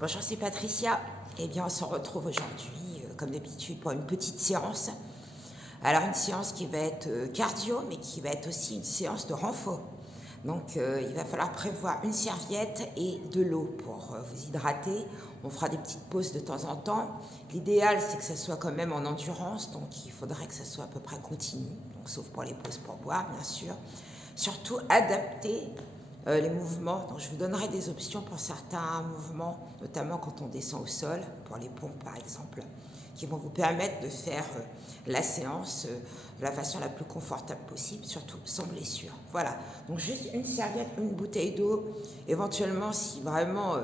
Bonjour, c'est Patricia. Eh bien, on se retrouve aujourd'hui, comme d'habitude, pour une petite séance. Alors, une séance qui va être cardio, mais qui va être aussi une séance de renfort. Donc, il va falloir prévoir une serviette et de l'eau pour vous hydrater. On fera des petites pauses de temps en temps. L'idéal, c'est que ça soit quand même en endurance, donc il faudrait que ça soit à peu près continu, donc sauf pour les pauses pour boire, bien sûr. Surtout, adapter les mouvements. Donc, je vous donnerai des options pour certains mouvements, notamment quand on descend au sol, pour les pompes par exemple, qui vont vous permettre de faire la séance de la façon la plus confortable possible, surtout sans blessure. Voilà, donc juste une serviette, une bouteille d'eau, éventuellement si vraiment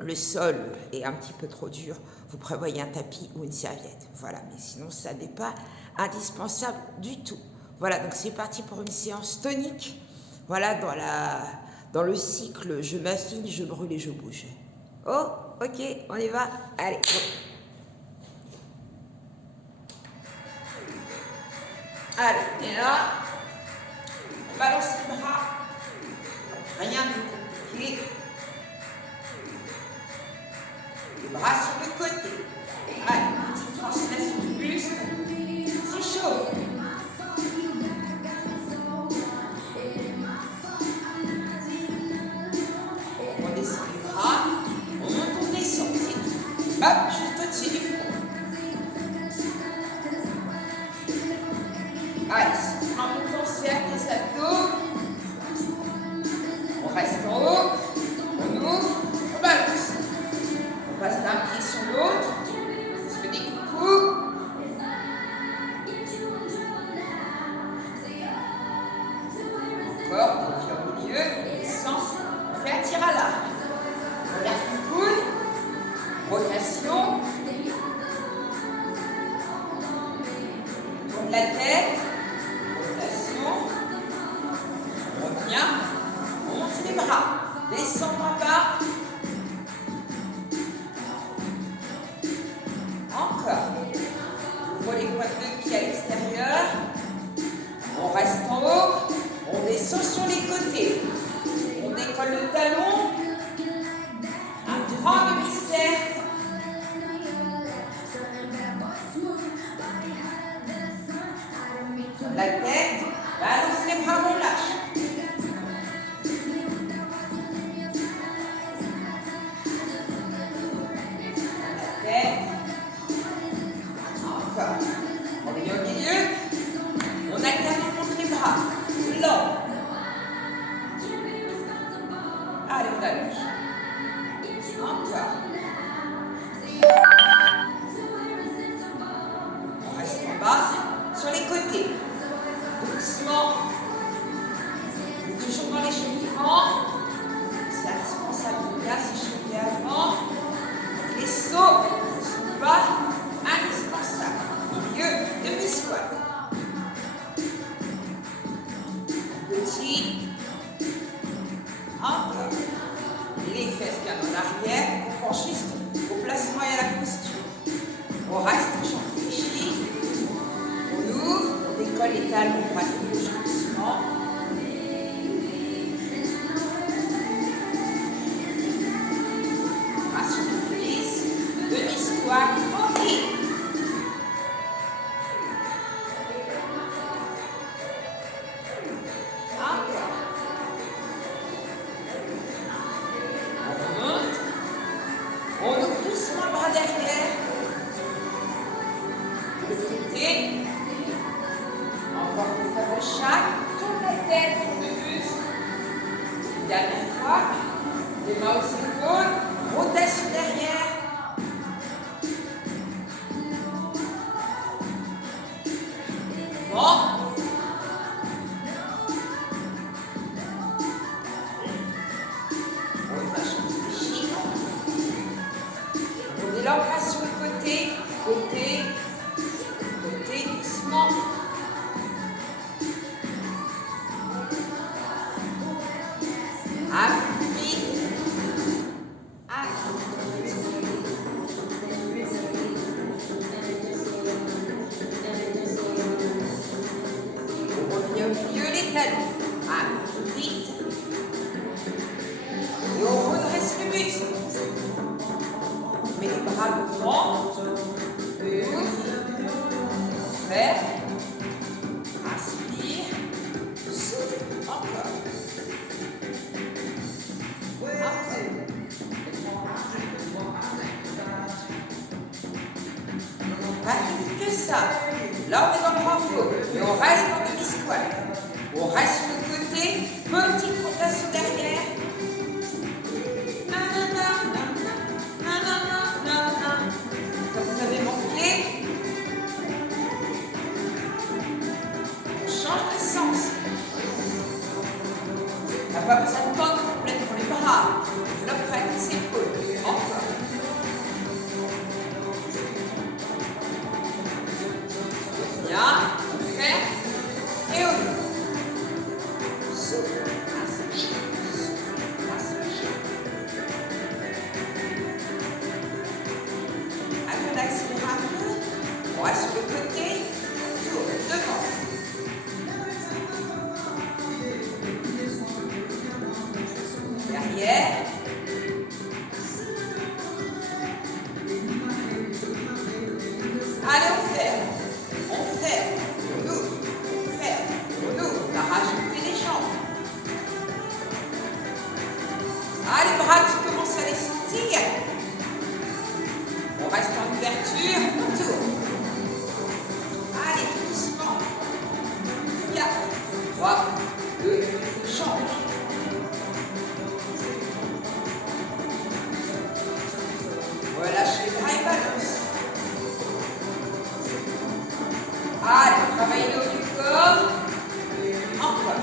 le sol est un petit peu trop dur, vous prévoyez un tapis ou une serviette. Voilà, mais sinon ça n'est pas indispensable du tout. Voilà, donc c'est parti pour une séance tonique. Voilà, dans le cycle, je m'affine, je brûle et je bouge. Oh, ok, on y va. Allez, go. Allez, et là, on balance les bras. Rien de compliqué. Les bras sur le côté. Allez, petite translation du buste. C'est chaud. On descend les bras. On monte, on descend. C'est tout. Hop, juste au-dessus du front. Allez, en montant, on serre tes abdos. On reste en haut. On ouvre. On balance. On passe d'un pied sur l'autre. On se fait des coucous. Encore, on vient au milieu. On descend. On fait un tir à l'arc. On regarde le coude. Rotation. On tourne la tête. On revient, on monte les bras, descend en bas, encore, ouvre les pointes de pied à l'extérieur, on reste en haut, on descend sur les côtés, on décolle le talon, un grand demi-cercle, la tête, balance les bras, on lâche. Encore. On revient au milieu. On alterne entre les bras. Long. Allez, on allonge. Encore. On reste en bas. Sur les côtés. Doucement. Toujours dans l'échauffement. C'est indispensable de bien s'échauffer avant. Les sauts ne sont pas indispensables. Milieu, demi-squat. Petit. Encore. Les fesses bien en arrière. On penche juste au placement et à la posture. On reste, on réfléchit. On ouvre, on décolle les talons, on va bouger doucement. Sur les cuisses, demi-squat, tranquille. Encore. On remonte. On ouvre doucement le bras derrière. Le côté. Encore une fois de chaque. Tourne la ça. Là, on est dans le renfort. Et on reste en demi-squat. On reste sur le côté. Petite rotation derrière. Ça vous avez manqué. On change de sens. On n'a pas besoin de tendre complètement les bras. Bloc près les épaules. Encore. Bien. On fait. Et on ouvre. Souffle. Inspire. Souffle. Inspire. Avant d'accélérer un peu, on reste sur le côté. Tourne devant. Derrière. Allez, on ferme. On ferme. On ouvre. On ferme. On ouvre. On va rajouter les jambes. Ah, les bras, tu commences à les sentir. On reste en ouverture. On tourne. Allez, tout doucement. 4, 3, 2, change. Relâchez les bras et balance. Allez, travaillez le haut du corps. Encore.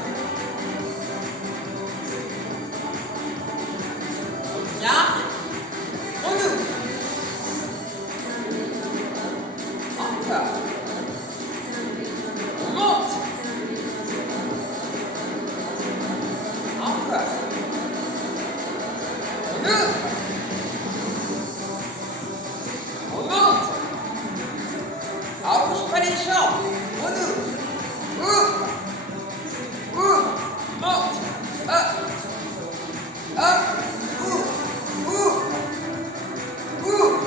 Bien. On ouvre. Encore. On monte. Encore. On ouvre. On monte. Alors, on bouge pas les jambes. On ouvre. Ouvre. Ouvre. Monte. Hop. Hop. Ouvre. Ouvre. Ouvre.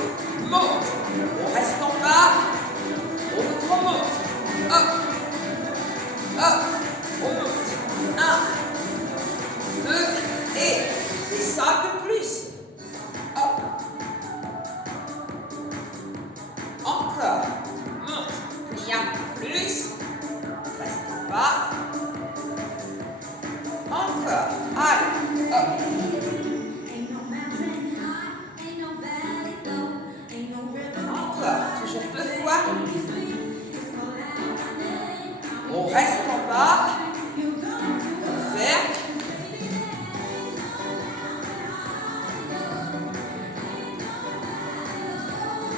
Monte. On reste en bas. On ouvre, on monte. Hop. Hop. On monte. 1, 2, et ça un peu plus. Hop. Encore. Monte. Plie un peu plus. Reste en bas. Encore. Allez. Hop. Encore. Toujours 2 fois. On reste en bas. On ferme.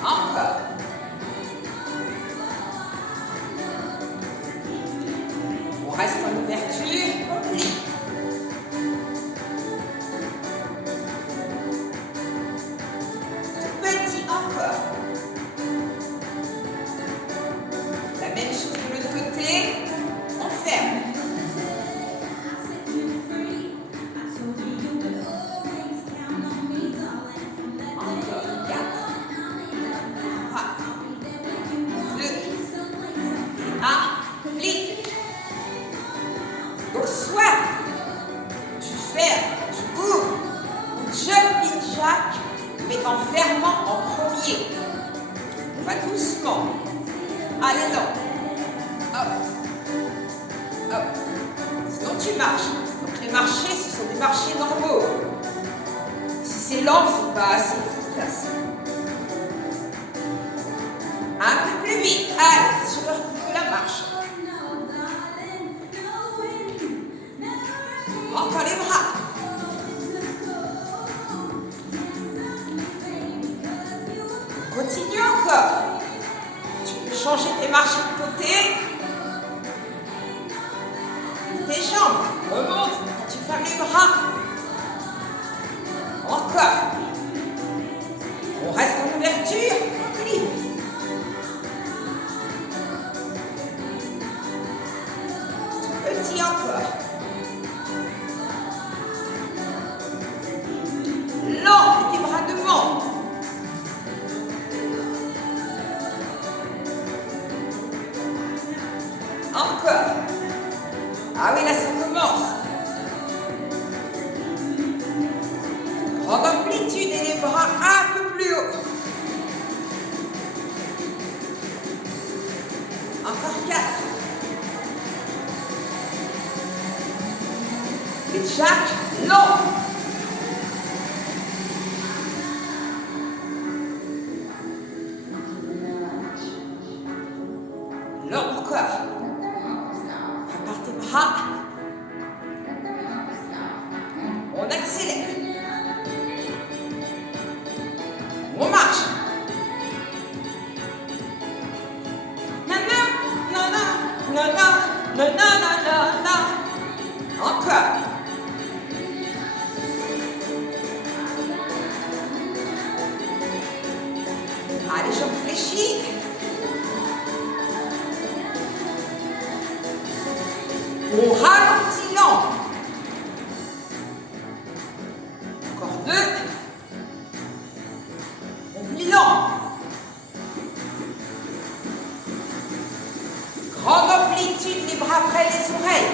Encore. On reste en ouverture. On plie. Tout petit encore. La même chose de l'autre côté. On ferme. Encore. 4, 3, 2, 1. Plie. Donc soit tu fermes, tu ouvres, ou jumping jack, mais en fermant en premier. On va doucement. Allez, non. Hop. Hop. Sinon tu marches. Donc les marchés, ce sont des marchés normaux. Si c'est lent, c'est pas assez efficace. Un peu plus vite. Allez, sur la marche. Encore les bras. Continue encore. Tu peux changer tes marches de côté. Tes jambes remontent quand tu fermes les bras. Encore. On reste en ouverture. On plie. Petit encore. Lent, tes bras devant. Encore. Ah oui, là ça commence. Grande amplitude et les bras un peu plus haut. Jacques, long. Long encore. Prépare tes bras. On accélère. On marche. Non. Encore. Allez, jambes fléchies. On ralentit lent. Encore 2. On plie lent. Grande amplitude, les bras près les oreilles.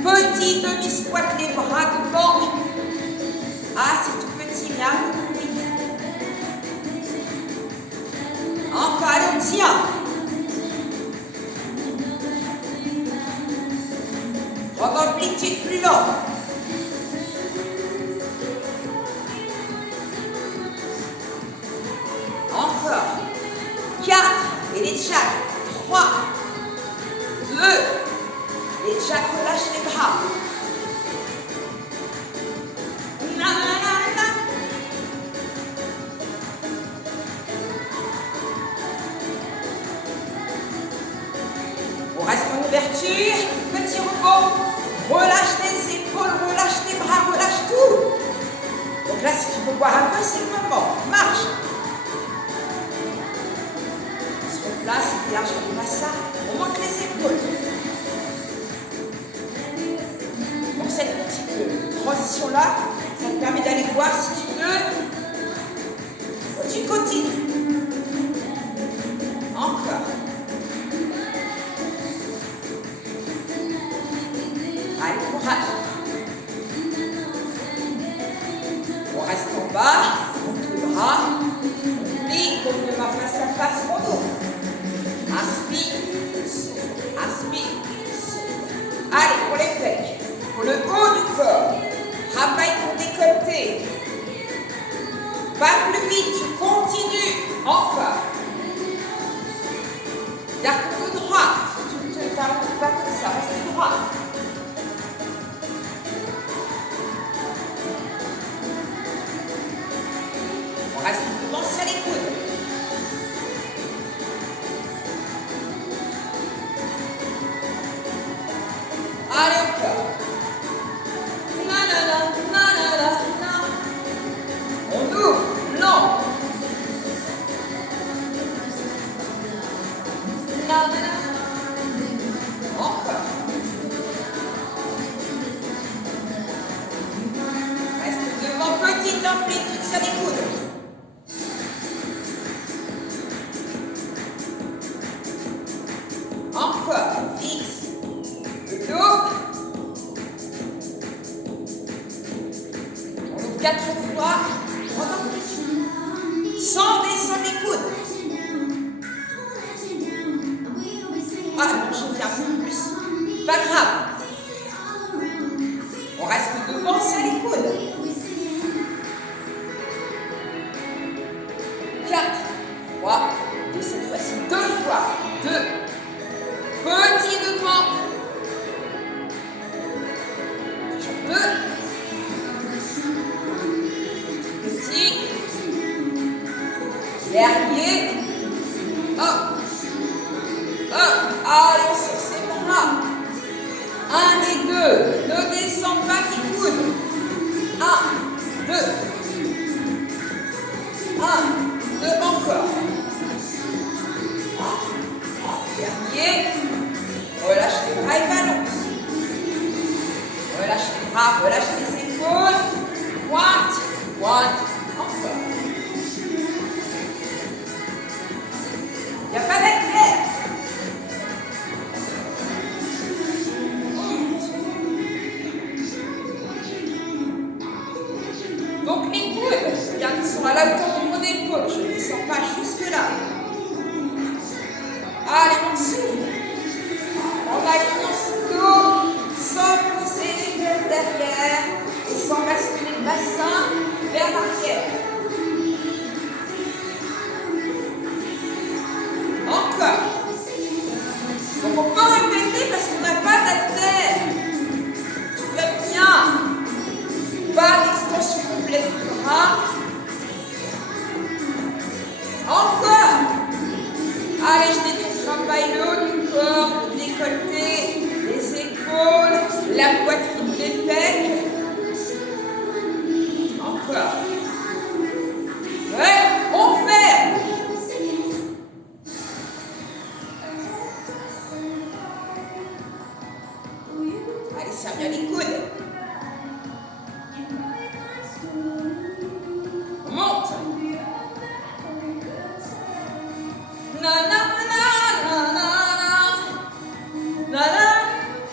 Petit demi-squat, les bras devant. Ah, c'est tout petit, mais un peu plus vite. Encore, allez, on tient. Grande amplitude, plus lent. Encore. 4. Et les jacks. 3. 2. Les jacks, relâche les bras. On reste en ouverture. Petit repos. Relâche tes épaules, relâche tes bras, relâche tout. Donc là, si tu veux boire un peu, c'est le moment. Marche. On se replace, bien, je fais ça. On monte les épaules. Pour cette petite transition-là, ça te permet d'aller voir si tu veux. Tu continues. Encore. Allez, courage. On reste en bas, on monte les bras, on plie, on met ma face à face, on ouvre. Inspire, souffle, inspire, souffle. Allez, pour les pecs, pour le haut du corps, travaille ton décolleté. Pas plus vite, tu continues. Encore. Garde ton dos droit. Tu ne te t'arrêtes pas comme ça, reste droit. On reste devant sur les coudes. Allez, encore. On ouvre, lent. Encore. Reste devant, petite amplitude sur les coudes. Encore, fixe. Le dos. On ouvre 4 fois. Grande amplitude. Sans descendre les coudes. Ah non, je fais un peu plus. Pas grave. On reste devant sur les coudes. 4, 3, et cette fois-ci 2 fois. 2. Petit devant. Toujours 2. Petit. Dernier. Hop. Hop. Allez sur ses bras. 1 et 2. Ne descends pas tes coudes. 1, 2. 1, 2 encore. Dernier. Relâche les bras et balance. Relâche les bras, relâche les épaules. Pointe, pointe. Encore. Il n'y a pas d'éclair. Donc les coudes, regarde, ils sont à la hauteur du travaille le haut du corps, le décolleté, les épaules, la poitrine, les pecs. Encore. Ouais, on ferme. Allez, serre bien les coudes. On monte.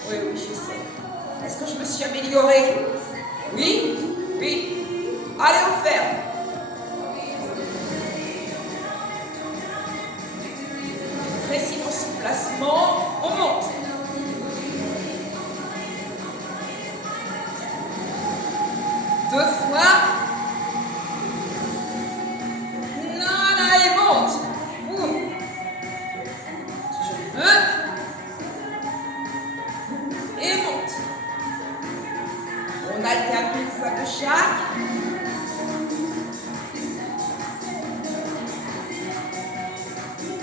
Oui, oui, je sais. Est-ce que je me suis améliorée? Oui, oui. Allez, on ferme. Précis dans son placement, on monte. Deux fois. Là, et monte. Boum. Je veux. Et monte. On alterne une fois de chaque.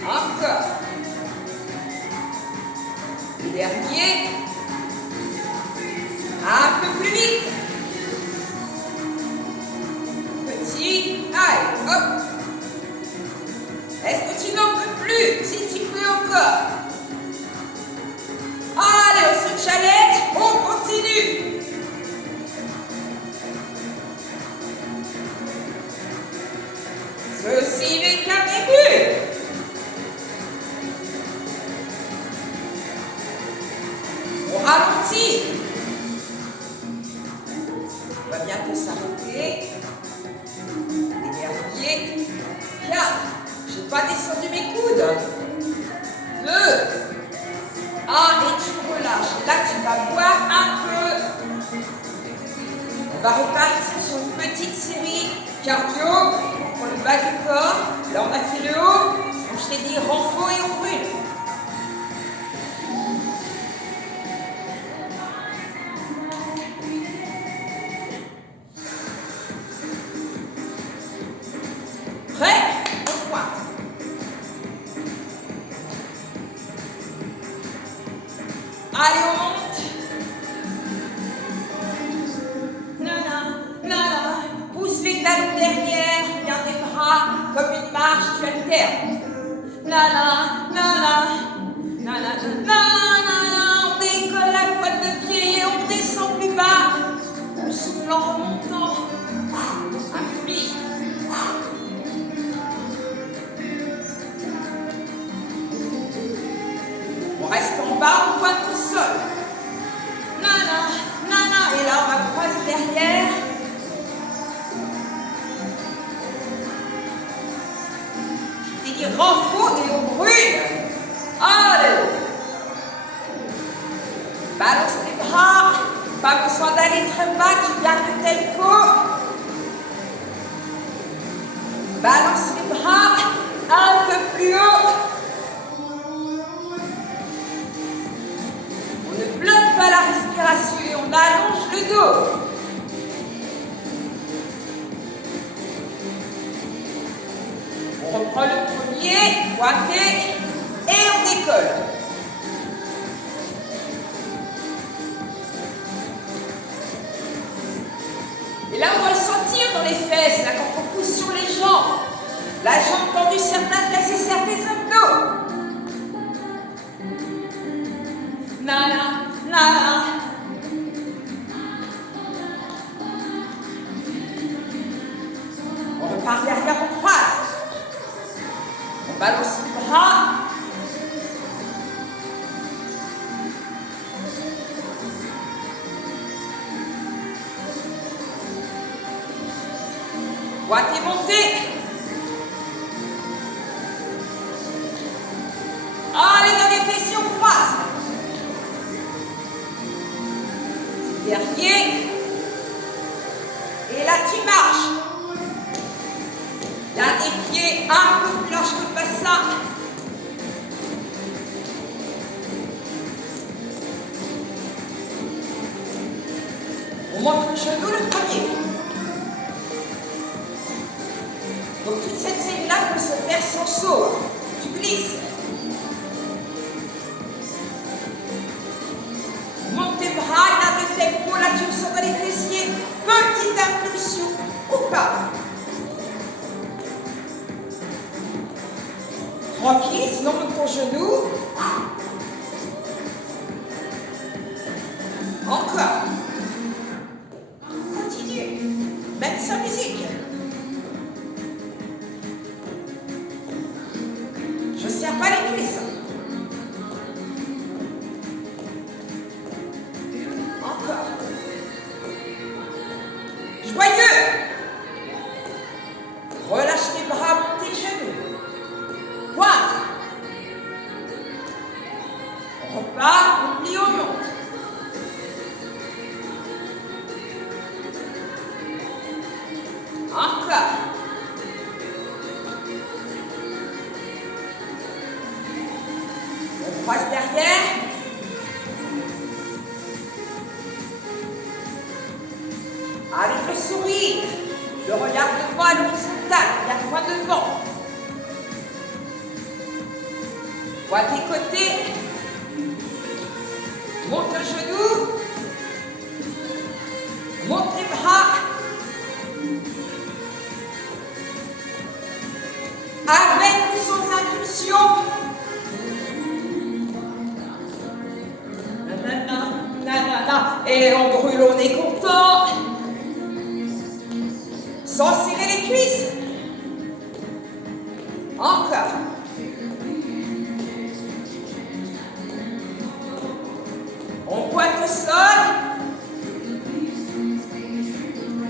Encore. Le dernier. Un peu plus vite. Petit. Allez, hop. Est-ce que tu n'en peux plus? Si tu peux encore. Allez, on se challenge. On continue. Ceci n'est qu'un début. On ralentit. On va bientôt s'arrêter. Les derniers. 4. Je n'ai pas descendu mes coudes. 2. 1 et tu relâches. Là, tu vas boire un peu. On va repartir sur une petite série cardio pour le bas du corps. Là, on a fait le haut. Donc, je t'ai dit renfort et on brûle. Prêt? On pointe. Allez, on monte. Pousse les talons derrière, garde les bras comme une marche, tu alternes. On décolle la pointe de pied et on descend plus bas. On souffle en remontant. Un pli. On reste en bas, on pointe au sol. Et là, on va croiser derrière. Je t'ai dit renfort et on brûle. Allez. Balance tes bras. Pas besoin d'aller très bas, tu gardes le tempo. Balance les bras un peu plus haut. On ne bloque pas la respiration et on allonge le dos. On reprend le premier, pointé, et on décolle. Et là, on va le sentir dans les fesses, là, quand on pousse sur les jambes. La jambe tendue, certains fesses et certains abdos. On repart derrière, on croise. On balance les bras. Droite et montée. Allez, dans les fessiers, on croise. Dernier. Et là, tu marches. Garde les pieds un peu plus large que le bassin. On monte le genou le premier. Donc toute cette série-là peut se faire sans saut. Tu glisses. Petite impulsion ou pas. Tranquille, sinon monte ton genou. Encore. Continue. Même sans musique. Je ne serre pas les cuisses. Encore. Joyeux. Relâche tes bras, monte tes genoux. Pointe. On repart, on plie, on monte. Encore. On croise derrière. Avec le sourire, le regard devant à l'horizontale, regarde droit devant. Vois tes côtés. Monte le genou. Monte les bras. Avec ou sans impulsion. Et on brûle, on est content. Sans serrer les cuisses. Encore. On pointe au sol.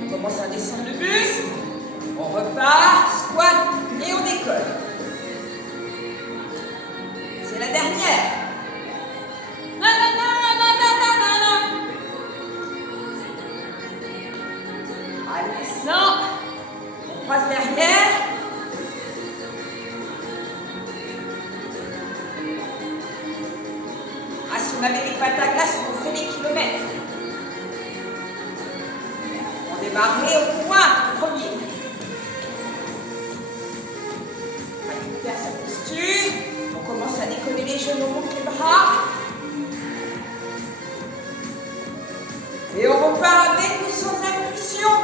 On commence à descendre le buste. On repart, squat et on décolle. C'est la dernière. Allez, descend. On croise derrière. Ah, si on avait des pattes à glace, on ferait des kilomètres. On démarrait au point premier. On récupère sa posture. On commence à décoller les genoux, on monte les bras. Et on repart avec ou sans impulsion.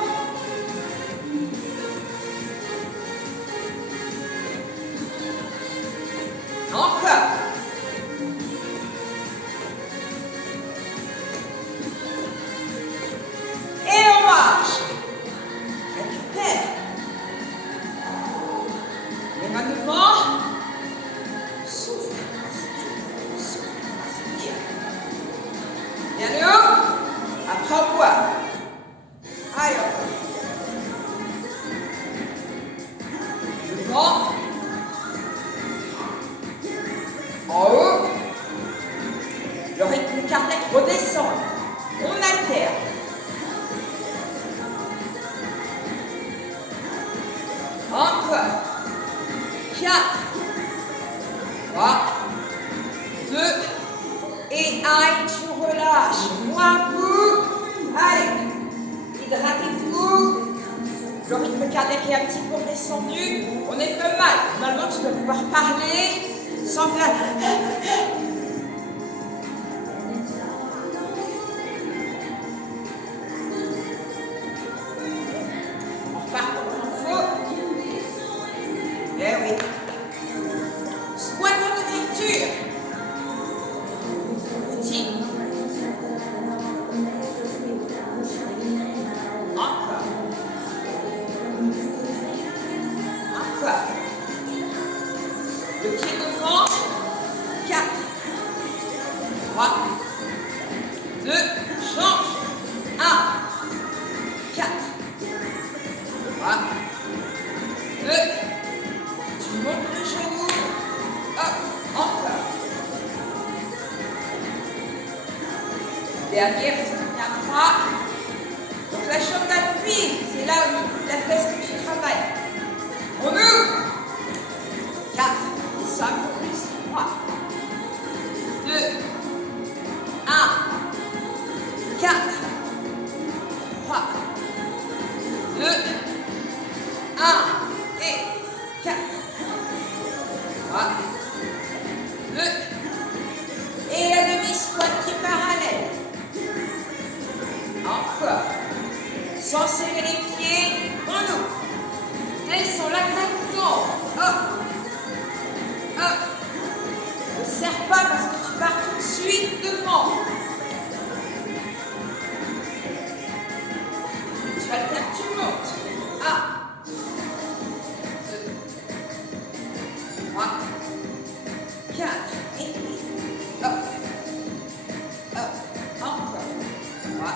Encore. Et on marche. Récupère. Les mains devant. Souffle. Souffle. Inspire. Bien le haut. Après on boit. Allez, encore. Devant. En haut. Le rythme cardiaque redescend. On alterne. Encore. 4, 3, 2, et 1, tu relâches. Moins coup. Allez. Hydratez-vous. Le rythme cardiaque est un petit peu redescendu. On est pas mal. Normalement, tu dois pouvoir parler sans faire. On repart comme il faut. Eh oui. Squat en ouverture. Petit. Encore. Encore. Le pied devant. 4, 3, 2, change. 1, 4, 3, 2, tu montes le genou. Hop, encore. Dernier, reste bien droit. Donc la chambre d'appui, c'est là au niveau de la fesse que tu travailles. On ouvre. 4, 5, 3, 2, 1, 4, 3, 2, 1, et 4, 3, 2, et la demi-squat qui est parallèle. Encore. sans serrer les pieds, on ouvre. Descends la tête, tombe. Hop. Hop. Ne serre pas parce que tu pars tout de suite devant. Tu alternes, tu montes. 1, 2, 3, 4. Et hop. Hop. Encore. 3,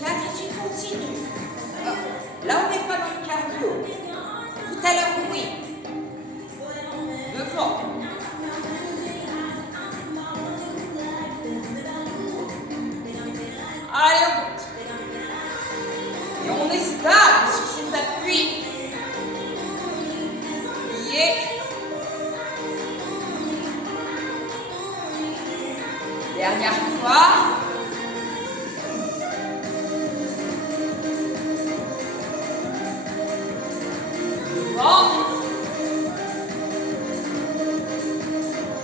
4. Et tu continues. Hop. Là, on n'est pas dans le cardio. Tout à l'heure, oui. Devant. Allez, on monte. Et on est stable sur ces appuis. Yeah. Dernière fois. Devant.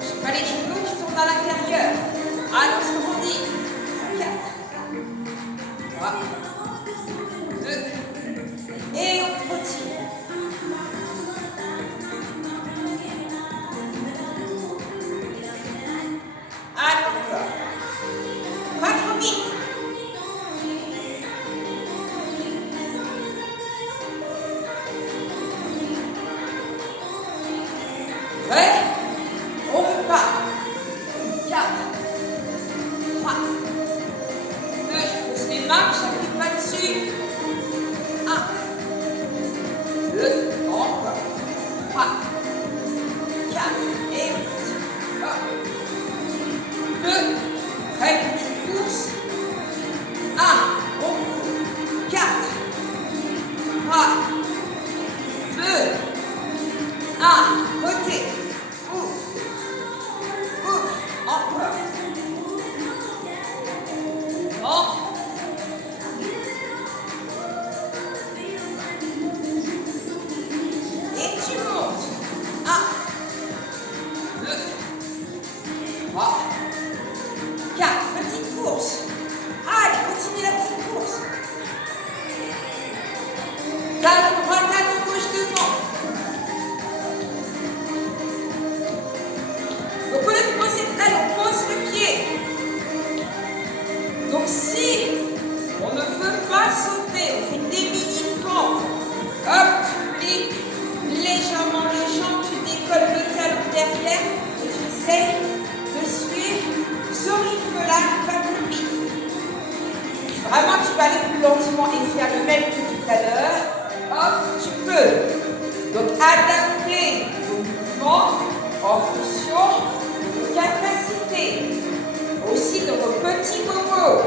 Je n'ai pas les genoux qui tournent à l'intérieur. Allons, se grandit. 4, 3, 2, et on continue. Encore. Pas trop vite. Prêt? On repart. 4, 3, 2, je pose les mains, je n'appuie pas dessus. 1, 2, encore. 3, 4, et 8. Hop. 2, prêt, petite course. 1, on court. 4, 3, 2, 1, côté. Ouvre. Ouvre. Encore. Bon. Et tu montes. 1, 2, 3, 4. Petite course. Allez, continue la petite course. Talon droit, talon gauche devant. Donc au lieu de poser le talon, pose le pied. Donc si on ne veut pas sauter, on fait des mini-fentes. Hop, tu plies légèrement les jambes, tu décolles le talon derrière et tu essayes de suivre ce rythme-là, pas plus vite. Vraiment, tu vas aller plus lentement et faire le même que tout à l'heure. Hop, tu peux. Donc adapter vos mouvements en fonction de vos capacités. Aussi de vos petits bobos.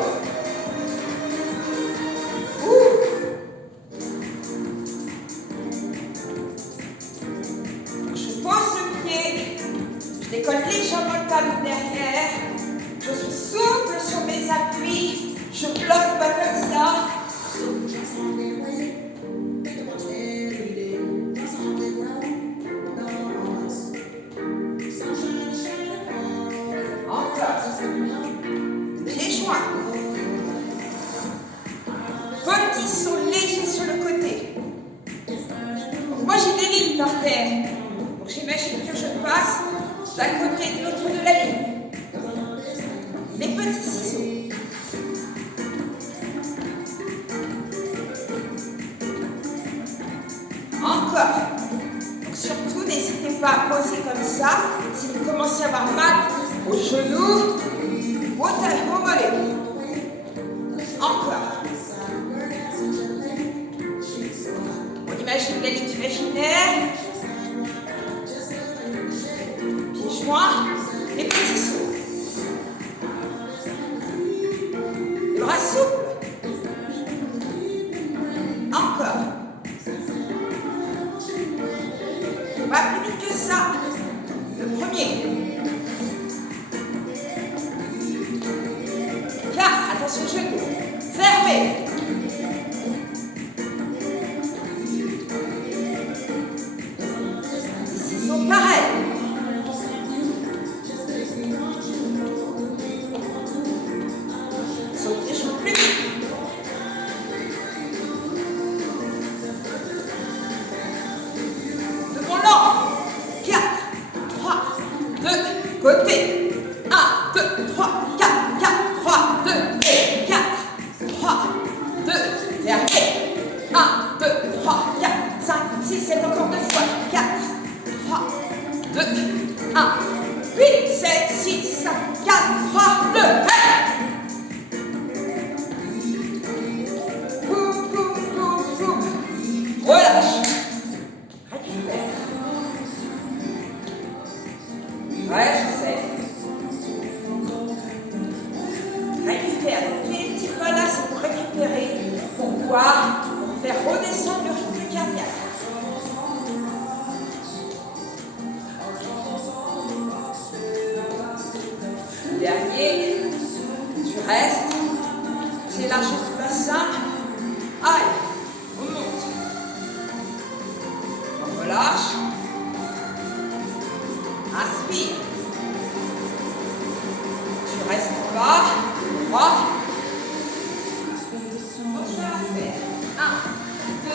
Je pose le pied, je décolle légèrement le talon derrière, je suis souple sur mes appuis, je bloque pas comme ça. Encore. Pieds joints. Petit saut léger sur le côté. Donc moi j'ai des lignes par terre. Donc j'imagine que je passe d'un côté de l'autre de la ligne. Les petits ciseaux. Encore. Donc surtout n'hésitez pas à poser comme ça. Si vous commencez à avoir mal aux genoux, au mollet. Encore. On imagine la ligne imaginaire. Pieds joints. Les petits sauts. Les bras souples. Encore. Pas plus vite que ça. Le premier. 4. Attention genou. Fermé. Ici, ils sont pareils. 2, côté. 1, 2, 3, 4, 4, 3, 2, et 4, 3, 2, fermé. 1, 2, 3, 4, 5, 6, 7, encore 2 fois. 4, 3, 2, 1, 8, 7, 6, 5, 4, 3, 2, hey! Boum, boum, boum, boum. Relâche. Récupère. Ouais, je sais. Récupère. Donc, tous les petits pas là, c'est pour récupérer. Pourquoi? Pour faire redescendre le rythme cardiaque. Dernier, tu restes, tu élargis le bassin, allez, on monte, on relâche, inspire, tu restes en bas, droit, continue à faire, 1, 2,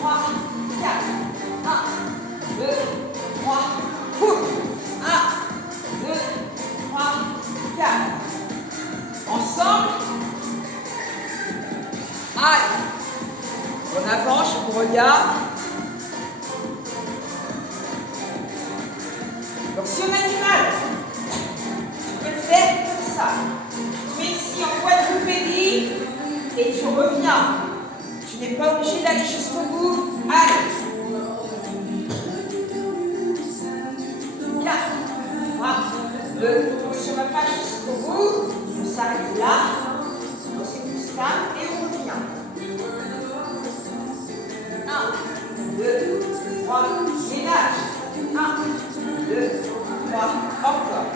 3, 4, 1, 2, 3, cool, 1, 2, 3, 4. Ensemble. Allez. En avant, je vous regarde. Donc si on a du mal, tu peux le faire comme ça. Tu es ici en quadrupédie et tu reviens. Tu n'es pas obligé d'aller jusqu'au bout. Allez. 4, 3, 2, donc si on ne va pas jusqu'au bout, on s'arrête là, on s'écoute et on revient. 1, 2, 3, ménage. 1, 2, 3, encore.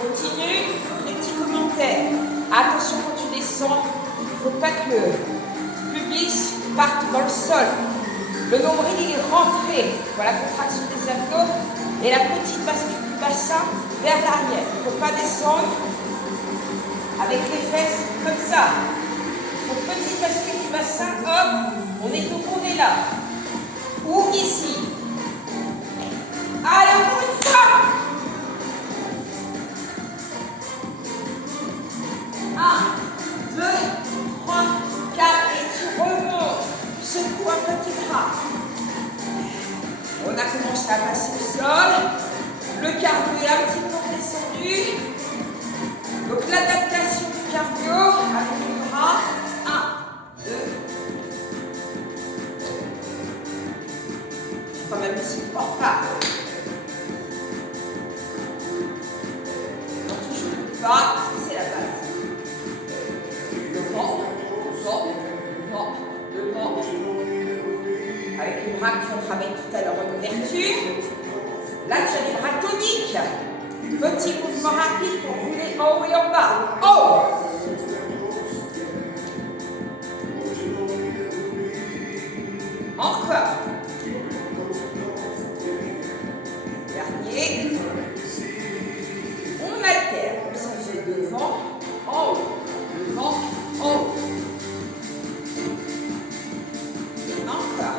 Continue, les petits commentaires. Attention quand tu descends, il ne faut pas que le pubis parte dans le sol. Le nombril il est rentré pour la contraction des abdos et la petite bascule du bassin vers l'arrière. Il ne faut pas descendre avec les fesses comme ça. Il faut petite bascule du bassin, hop, on est au bout, on est là. Ou ici. Allez, encore une fois. 1, 2, 3, 4 et tu remontes. Secoue un petit bras. On a commencé à passer au sol. Le cardio est un petit peu descendu. Donc l'adaptation du cardio avec les bras. 1, 2. Quand même ici, ne porte pas. Donc toujours le bas, c'est la base. Devant, devant, devant, devant. Avec les bras qui ont travaillé tout à l'heure en ouverture. Là, tu as les bras toniques. Petit mouvement rapide pour rouler en haut et en bas. Oh! Encore. Dernier. On alterne. Comme ça, on fait devant, en haut. Devant, en haut. Encore.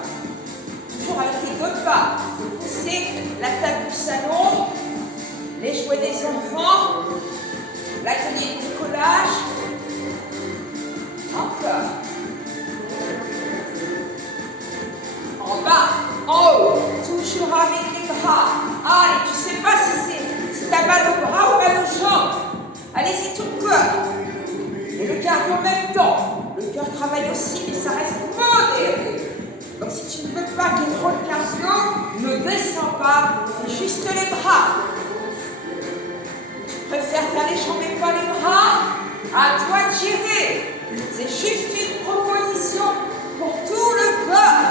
Toujours avec les deux pas. Il faut pousser la table du salon, les jouets des enfants, l'atelier de bricolage. Encore. En bas, en haut, toujours avec les bras. Allez, tu ne sais pas si tu as mal au bras ou mal aux jambes. Allez-y tout le corps. Et le cardio en même temps. Le cœur travaille aussi, mais ça reste modéré. Donc si tu ne veux pas qu'il y ait trop de cardio, ne descends pas, fais juste les bras. Tu préfères faire les jambes et pas les bras? À toi de gérer. C'est juste une proposition pour tout le corps.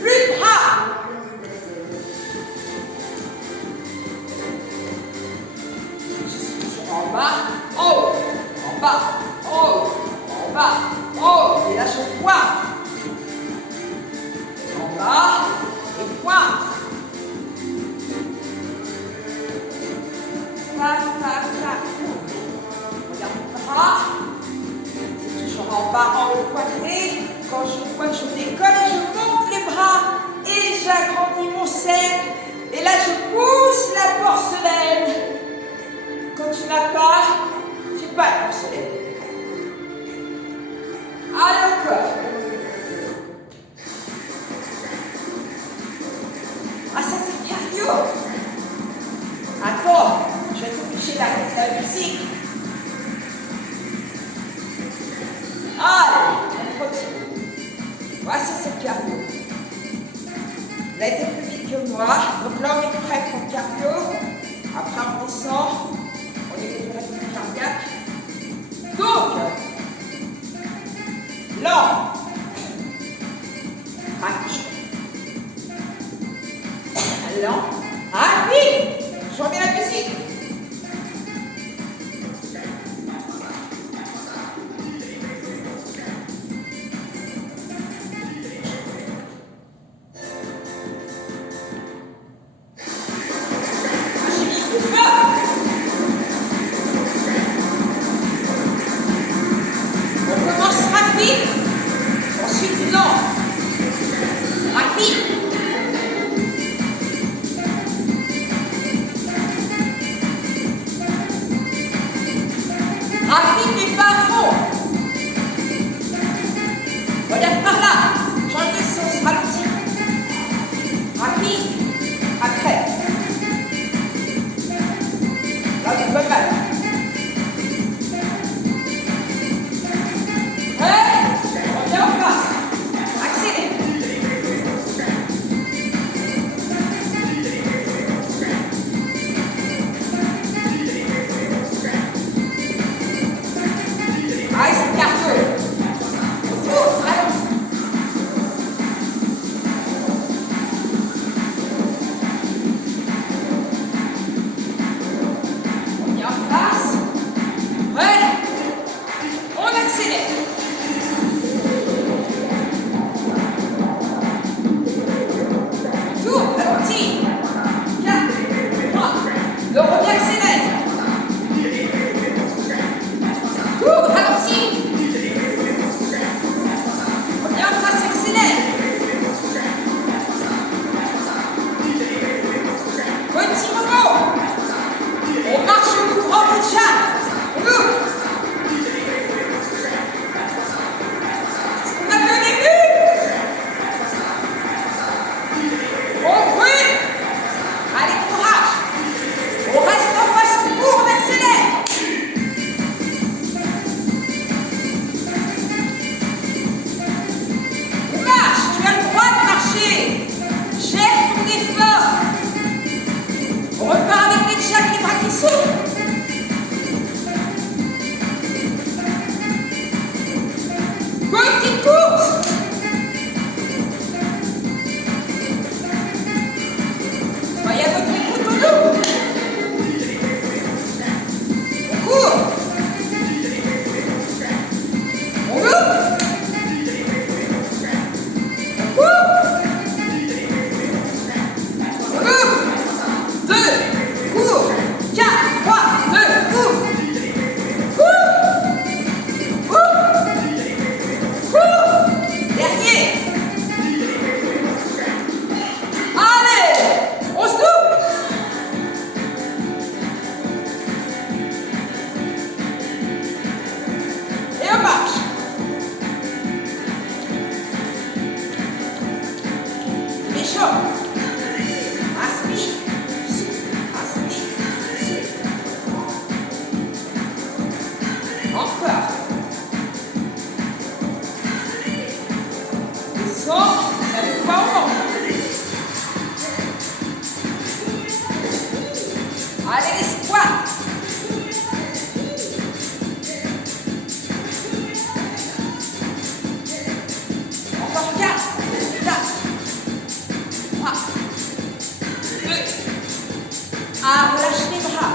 Plus de bras. Je suis toujours en bas, en haut, en bas, en haut, en bas, en haut. Et là je pointe. En bas et pointe. Tac, tac, tac. Regarde mon bras. C'est toujours en bas, en haut, pointé. Quand je pointe, je la porcelaine. Quand tu n'as pas, c'est pas la porcelaine. Allez encore. Ah, ça c'est le cardio. Attends, je vais t'obliger d'arrêter la musique. Allez, on continue. Voici c'est le cardio. Vous avez été plus vite que moi. Donc là, on est prêt pour le cardio. Après, on descend. On est du rythme cardiaque. Donc, lent, rapide, lent, rapide. Je remets la musique. Ensuite, lent, rapide. Rapide mais pas à fond. Regarde par là. Change de sens, ralentis. Rapide. Après. Là, tu peux mal. Allez, les squats. Encore 4, 3, 2, 1, relâche les bras.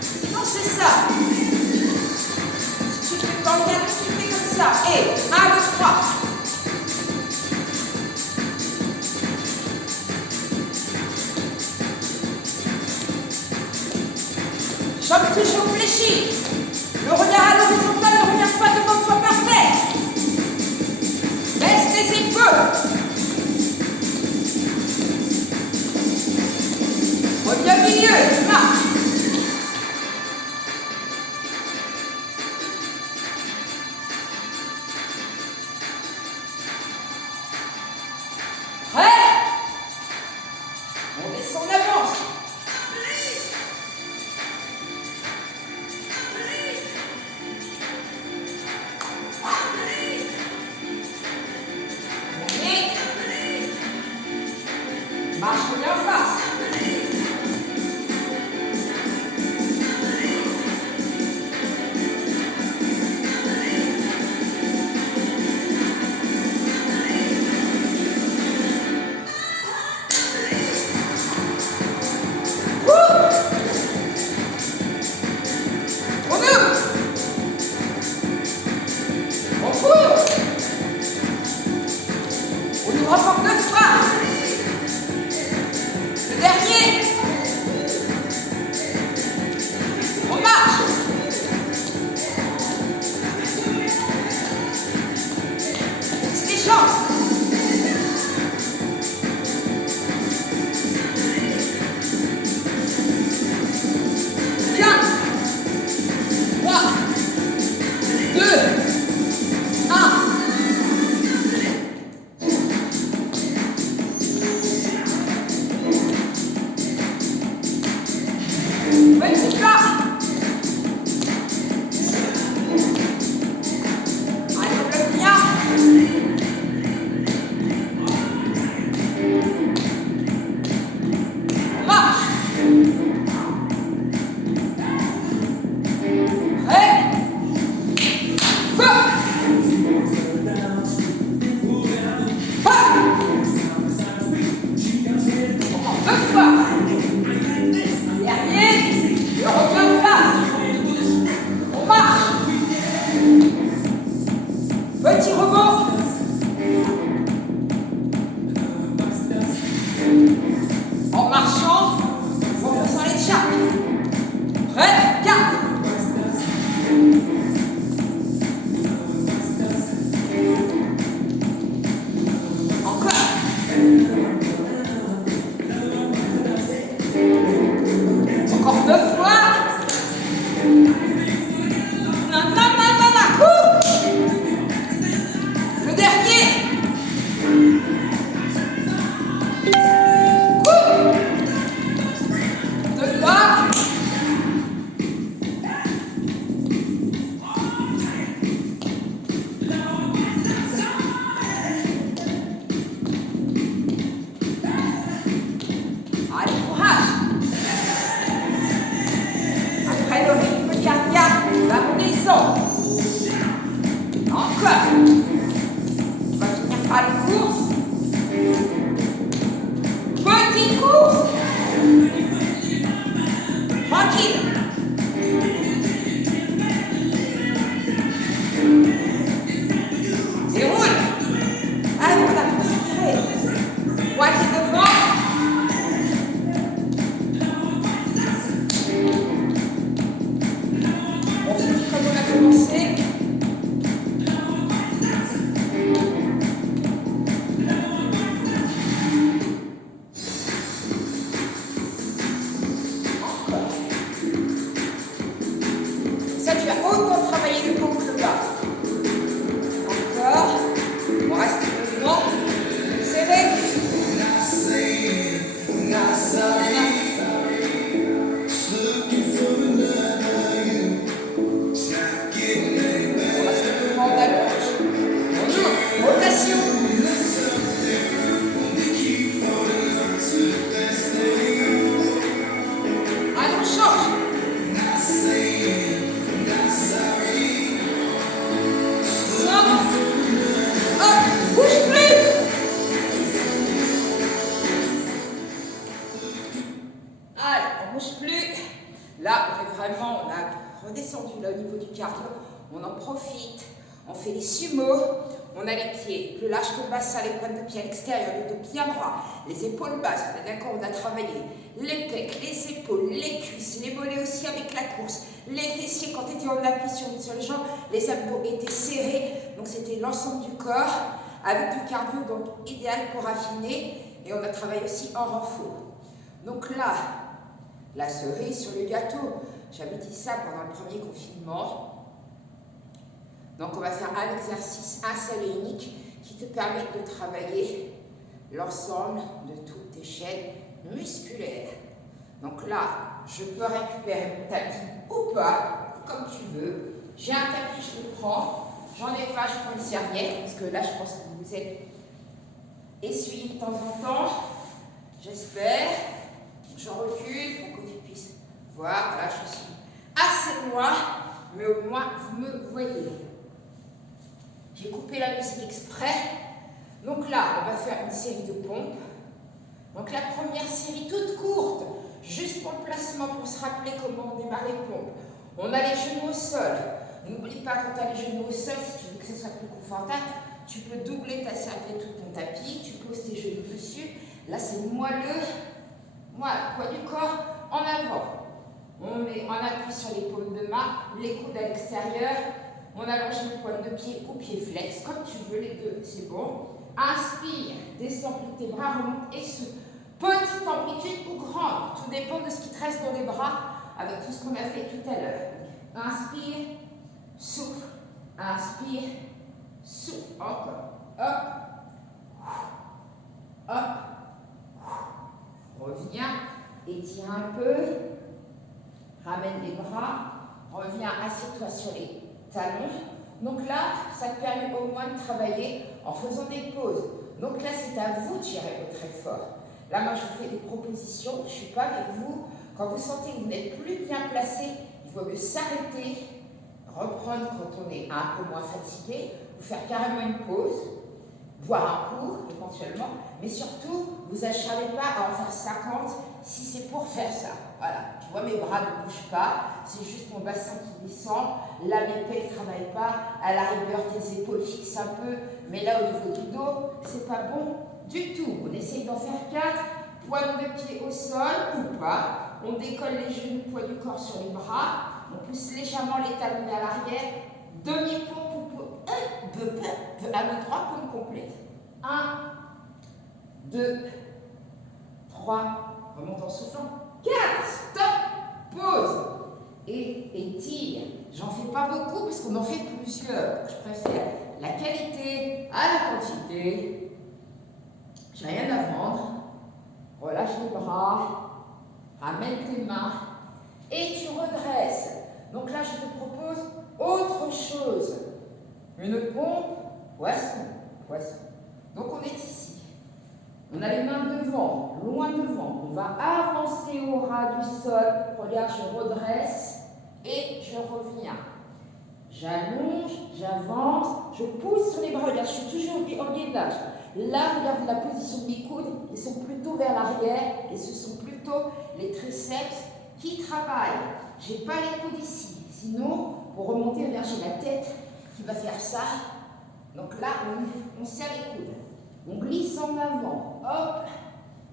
Sinon, c'est ça. Si tu fais pas bien, tu fais comme ça. Et 1, 2, 3. Jambes toujours fléchies. Le regard à l'horizontale, ne regarde pas devant toi par terre. Baisse tes épaules. Petit rebond. En marchant, en faisant les chaques. Prêt, garde. Encore 2 fois. Non, non, non, non, non, coup. Le dernier. Coup. 2 pas. Allez, courage. Après le rythme cardiaque, là on descend. Encore. On va finir par les courses. Petite course. Tranquille. Déroule. Allez, on a transpiré. Moitié devant. On finit comme on a commencé. Encore. Ça, tu as autant travaillé le haut que le bas. Encore. On reste le mouvement. Serré. On reste le mouvement d'allonge. On ouvre. Rotation. Allez, on change. Hop, bouge plus. Allez, on bouge plus. Là, on a redescendu là au niveau du cardio. On en profite. On fait les sumos. On a les pieds plus larges que le bassin, les pointes de pied à l'extérieur, le dos bien droit, les épaules basses. On est d'accord, on a travaillé les pecs, les épaules, les cuisses, les mollets aussi avec la course, les fessiers quand tu étais en appui sur une seule jambe, les abdos étaient serrés. Donc c'était l'ensemble du corps avec du cardio, donc idéal pour affiner. Et on a travaillé aussi en renfort. Donc là, la cerise sur le gâteau, j'avais dit ça pendant le premier confinement. Donc on va faire un exercice, un seul et unique, qui te permet de travailler l'ensemble de toutes tes chaînes musculaires. Donc là, je peux récupérer mon tapis ou pas, comme tu veux. J'ai un tapis, je le prends. J'en ai pas, je prends une serviette, parce que là, je pense que vous vous êtes essuyé de temps en temps. J'espère. Je recule pour que tu puisses voir. Voilà, je suis assez loin, mais au moins, vous me voyez. J'ai coupé la musique exprès. Donc là, on va faire une série de pompes. Donc la première série toute courte, juste pour le placement, pour se rappeler comment on démarre les pompes. On a les genoux au sol. N'oublie pas, quand tu as les genoux au sol, si tu veux que ce soit plus confortable, tu peux doubler ta serviette ou ton tapis, tu poses tes genoux dessus. Là, c'est moelleux. Voilà, poids du corps en avant. On met en appui sur les paumes de main, les coudes à l'extérieur. On allonge les pointes de pied ou pied flex, comme tu veux, les deux, c'est bon. Inspire, descends plus tes bras, remonte et souffle. Petite amplitude ou grande, tout dépend de ce qui te reste dans les bras avec tout ce qu'on a fait tout à l'heure. Inspire, souffle, inspire, souffle. Encore. Hop, hop. Reviens, étire un peu. Ramène les bras. Reviens, assieds-toi sur les talons. Donc là, ça te permet au moins de travailler en faisant des pauses. Donc là, c'est à vous de gérer votre effort. Là, moi, je vous fais des propositions. Je ne suis pas avec vous. Quand vous sentez que vous n'êtes plus bien placé, il faut mieux s'arrêter, reprendre quand on est un peu moins fatigué, ou faire carrément une pause, boire un coup, éventuellement, mais surtout, vous acharnez pas à en faire 50 si c'est pour faire ça. Voilà, tu vois, mes bras ne bougent pas, c'est juste mon bassin qui descend, Là, mes pecs ne travaillent pas. À la rigueur, tes épaules fixent un peu. Mais là, au niveau du dos, c'est pas bon du tout. On essaye d'en faire 4. Pointe de pied au sol ou pas. On décolle les genoux, poids du corps sur les bras. On pousse légèrement les talons vers l'arrière. Demi-pompe ou un, 2, 3, pompe complète. 1, 2, 3. Remonte en soufflant. 4. Stop. Pause. Et étire. J'en fais pas beaucoup parce qu'on en fait plusieurs. Je préfère la qualité à la quantité. J'ai rien à vendre. Relâche les bras. Ramène tes mains. Et tu redresses. Donc là, je te propose autre chose. Une pompe, poisson, poisson. Donc on est ici. On a les mains devant, loin devant. On va avancer au ras du sol. Regarde, je redresse et je reviens. J'allonge, j'avance, je pousse sur les bras. Regarde, je suis toujours en gainage. Là, regarde la position de mes coudes. Ils sont plutôt vers l'arrière et ce sont plutôt les triceps qui travaillent. Je n'ai pas les coudes ici. Sinon, pour remonter, regarde, j'ai la tête qui va faire ça. Donc là, on serre les coudes. On glisse en avant. Hop.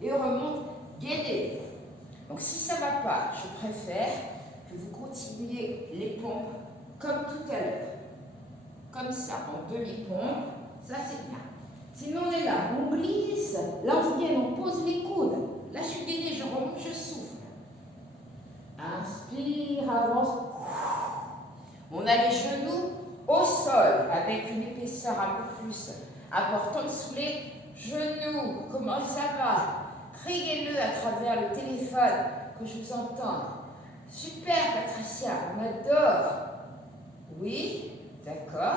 Et on remonte gainé. Donc si ça ne va pas, je préfère que vous continuiez les pompes comme tout à l'heure. Comme ça, en demi-pompe. Ça, c'est bien. Sinon, on est là. On glisse. Là, on se gaine. On pose les coudes. Là, je suis gainée. Je remonte, je souffle. Inspire, avance. On a les genoux au sol avec une épaisseur un peu plus importante sous les genoux. Comment ça va? Criez-le à travers le téléphone que je vous entende. Super, Patricia, on adore. Oui, d'accord,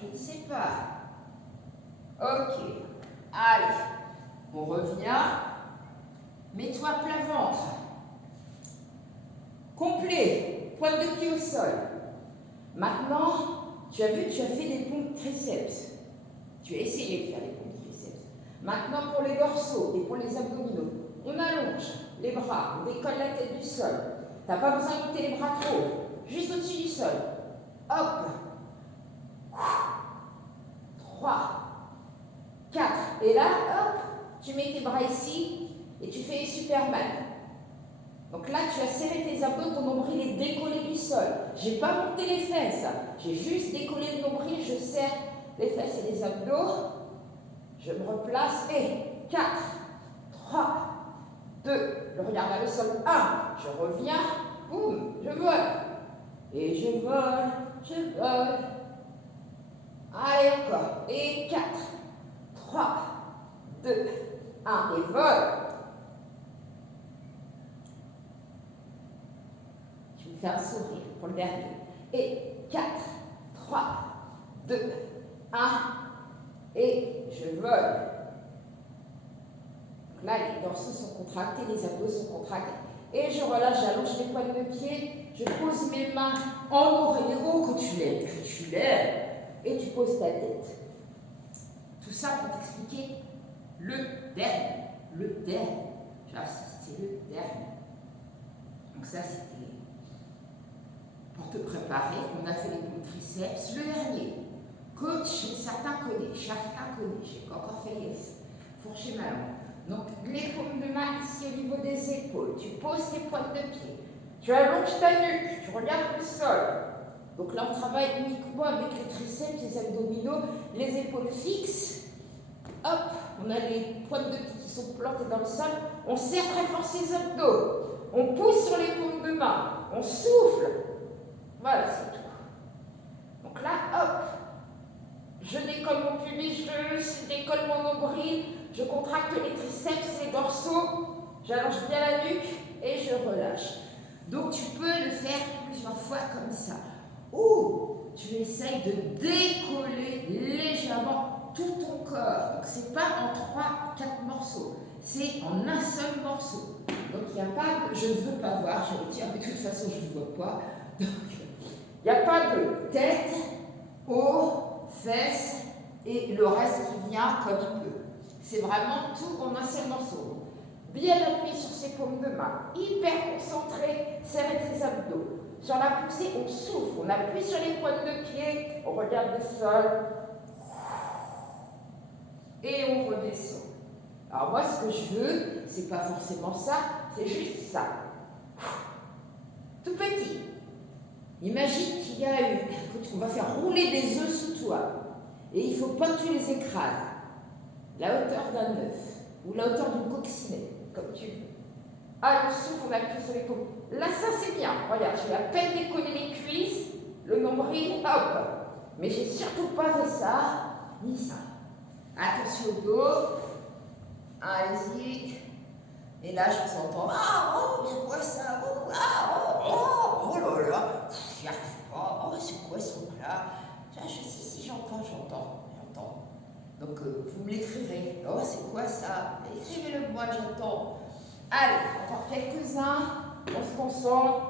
je ne sais pas. Ok, allez, on revient. Mets-toi à plat ventre. Complet, pointe de pied au sol. Maintenant, tu as vu, tu as fait des pompes triceps. Tu as essayé de faire des pompes triceps. Maintenant, pour les dorsaux et pour les abdominaux, on allonge les bras, on décolle la tête du sol. Tu n'as pas besoin de monter les bras trop, juste au-dessus du sol. Hop. 3, 4. Et là, hop, tu mets tes bras ici et tu fais les Superman. Donc là, tu as serré tes abdos, ton nombril est décollé du sol. Je n'ai pas monté les fesses, j'ai juste décollé le nombril, je serre les fesses et les abdos. Je me replace et 4, 3, 2, je regarde vers le sol, 1, je reviens, boum, je vole. Et je vole, je vole. Allez encore, et 4, 3, 2, 1, et vole. Fais un sourire pour le dernier. Et 4, 3, 2, 1. Et je vole. Donc là, les dorsaux sont contractés, les abdos sont contractés. Et je relâche, j'allonge les pointes de pied. Je pose mes mains en oreille haut, que tu lèves. Et tu poses ta tête. Tout ça pour t'expliquer le dernier. Le dernier. J'insiste, c'est le dernier. Donc ça, c'était pour te préparer, on a fait les pompes triceps. Le dernier, coach, certains connaissent, chacun connaît, j'ai pas encore fait les fourcher ma langue. Donc les paumes de main ici au niveau des épaules, tu poses tes pointes de pied, tu allonges ta nuque, tu regardes le sol. Donc là on travaille uniquement avec les triceps, les abdominaux, les épaules fixes. Hop, on a les pointes de pied qui sont plantées dans le sol, on serre très fort ses abdos, on pousse sur les paumes de main, on souffle. Voilà, c'est tout. Donc là, hop, je décolle mon pubis, je décolle mon nombril, je contracte les triceps, les dorsaux, j'allonge bien la nuque et je relâche. Donc tu peux le faire plusieurs fois comme ça. Ou tu essayes de décoller légèrement tout ton corps. Donc c'est pas en 3-4 morceaux, c'est en un seul morceau. Donc il n'y a pas de, je ne veux pas voir, je retire, mais de toute façon je ne vois pas. Donc il n'y a pas de tête, haut, fesses et le reste qui vient comme il peut. C'est vraiment tout en un seul morceau. Bien appuyé sur ses paumes de main, hyper concentré, serrez tes abdos. Sur la poussée, on souffle, on appuie sur les pointes de pied, on regarde le sol et on redescend. Alors moi, ce que je veux, c'est pas forcément ça, c'est juste ça. Tout petit. Imagine qu'il y a on va faire rouler des œufs sous toi. Et il ne faut pas que tu les écrases. La hauteur d'un œuf, ou la hauteur d'une coccinelle, comme tu veux. Ah, le souffle, on appuie sur les côtes. Là, ça c'est bien. Regarde, j'ai à peine décollé les cuisses, le nombril, hop. Mais j'ai surtout pas fait ça, ni ça. Attention au dos. Allez-y. Et là, je vous entends. Ah, oh, c'est quoi ça? Oh, ah, oh là là. J'y arrive pas. Oh, c'est quoi ce truc-là? Si, j'entends. Donc, vous me l'écrirez. Oh, c'est quoi ça? Écrivez-le moi, j'entends. Allez, encore quelques-uns. On se concentre.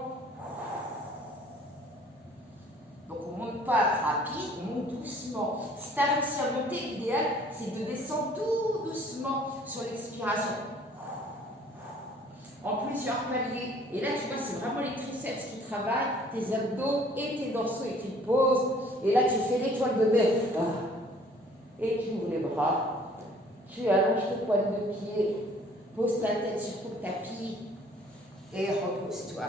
Donc, on ne monte pas rapide, on monte doucement. Si tu as réussi à monter, l'idéal, c'est de descendre tout doucement sur l'expiration. En plusieurs paliers. Et là, tu vois, c'est vraiment les triceps qui travaillent, tes abdos et tes dorsaux, et tu te poses. Et là, tu fais l'étoile de mer. Et tu ouvres les bras. Tu allonges tes pointes de pied. Pose ta tête sur ton tapis. Et repose-toi.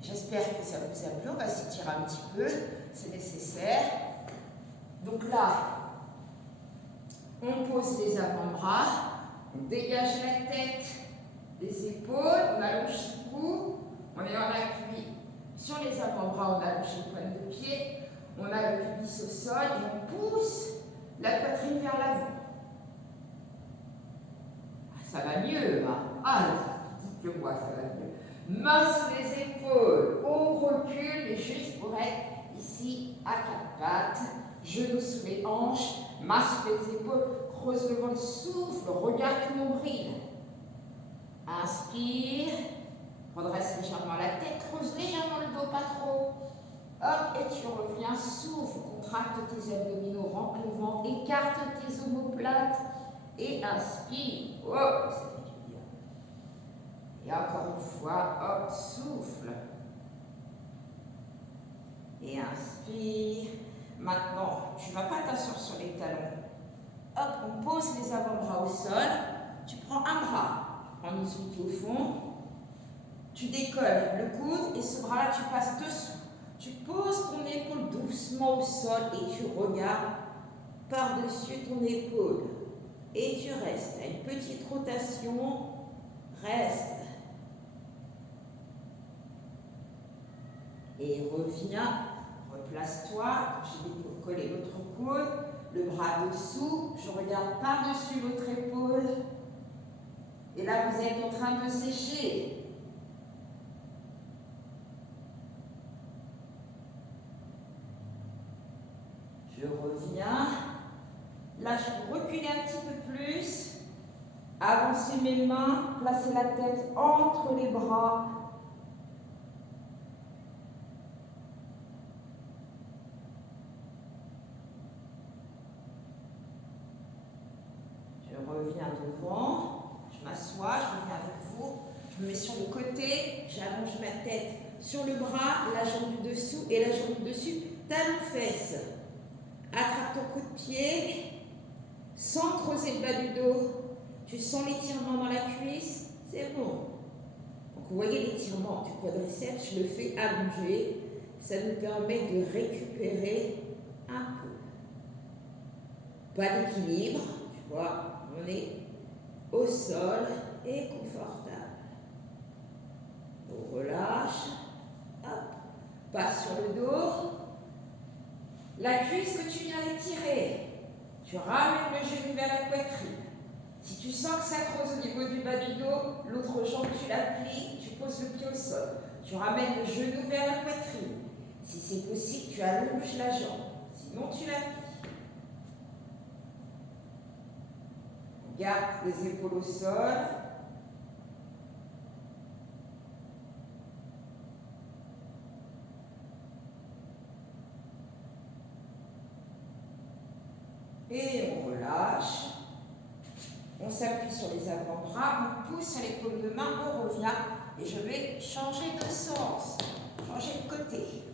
J'espère que ça vous a plu. On va s'étirer un petit peu. C'est nécessaire. Donc là, on pose les avant-bras. On dégage la tête des épaules, on allonge le cou, on est en appui sur les avant-bras, on allonge les pointes de pied, on a le pubis au sol et on pousse la poitrine vers l'avant. Ça va mieux, hein? Ah, dites-le moi, ça va mieux. Mains sur les épaules, on recule, mais juste pour être ici à quatre pattes, genoux sous les hanches, mains sur les épaules, creuse le ventre, souffle, regarde ton nombril. Inspire, redresse légèrement la tête, creuse légèrement le dos, pas trop. Hop, et tu reviens, souffle, contracte tes abdominaux, rentre le ventre, écarte tes omoplates et inspire. Oh, ça fait du bien. Et encore une fois, hop, souffle. Et inspire. Maintenant, tu ne vas pas t'asseoir sur les talons. Hop, on pose les avant-bras au sol. Tu prends un bras. En dessous au fond, tu décolles le coude et ce bras-là, tu passes dessous. Tu poses ton épaule doucement au sol et tu regardes par-dessus ton épaule. Et tu restes à une petite rotation. Reste. Et reviens. Replace-toi. J'ai décollé l'autre coude. Le bras dessous. Je regarde par-dessus l'autre épaule. Et là, vous êtes en train de sécher. Je reviens. Là, je peux reculer un petit peu plus. Avancer mes mains. Placer la tête entre les bras. Je reviens devant. Je m'assois, je reviens avec vous, je me mets sur le côté, j'allonge ma tête sur le bras, la jambe du dessous et la jambe du dessus, talon-fesse. Attrape ton coup de pied, sans creuser le bas du dos. Tu sens l'étirement dans la cuisse, c'est bon. Donc vous voyez l'étirement du quadriceps, je le fais allongé, ça nous permet de récupérer un peu. Pas d'équilibre, tu vois, on est au sol et confortable. On relâche, hop, passe sur le dos. La cuisse que tu viens d'étirer, tu ramènes le genou vers la poitrine. Si tu sens que ça creuse au niveau du bas du dos, l'autre jambe tu la plies, tu poses le pied au sol. Tu ramènes le genou vers la poitrine. Si c'est possible, tu allonges la jambe. Sinon, tu la plies. Garde les épaules au sol. Et on relâche. On s'appuie sur les avant-bras, on pousse sur l'épaule de main, on revient et je vais changer de sens, changer de côté.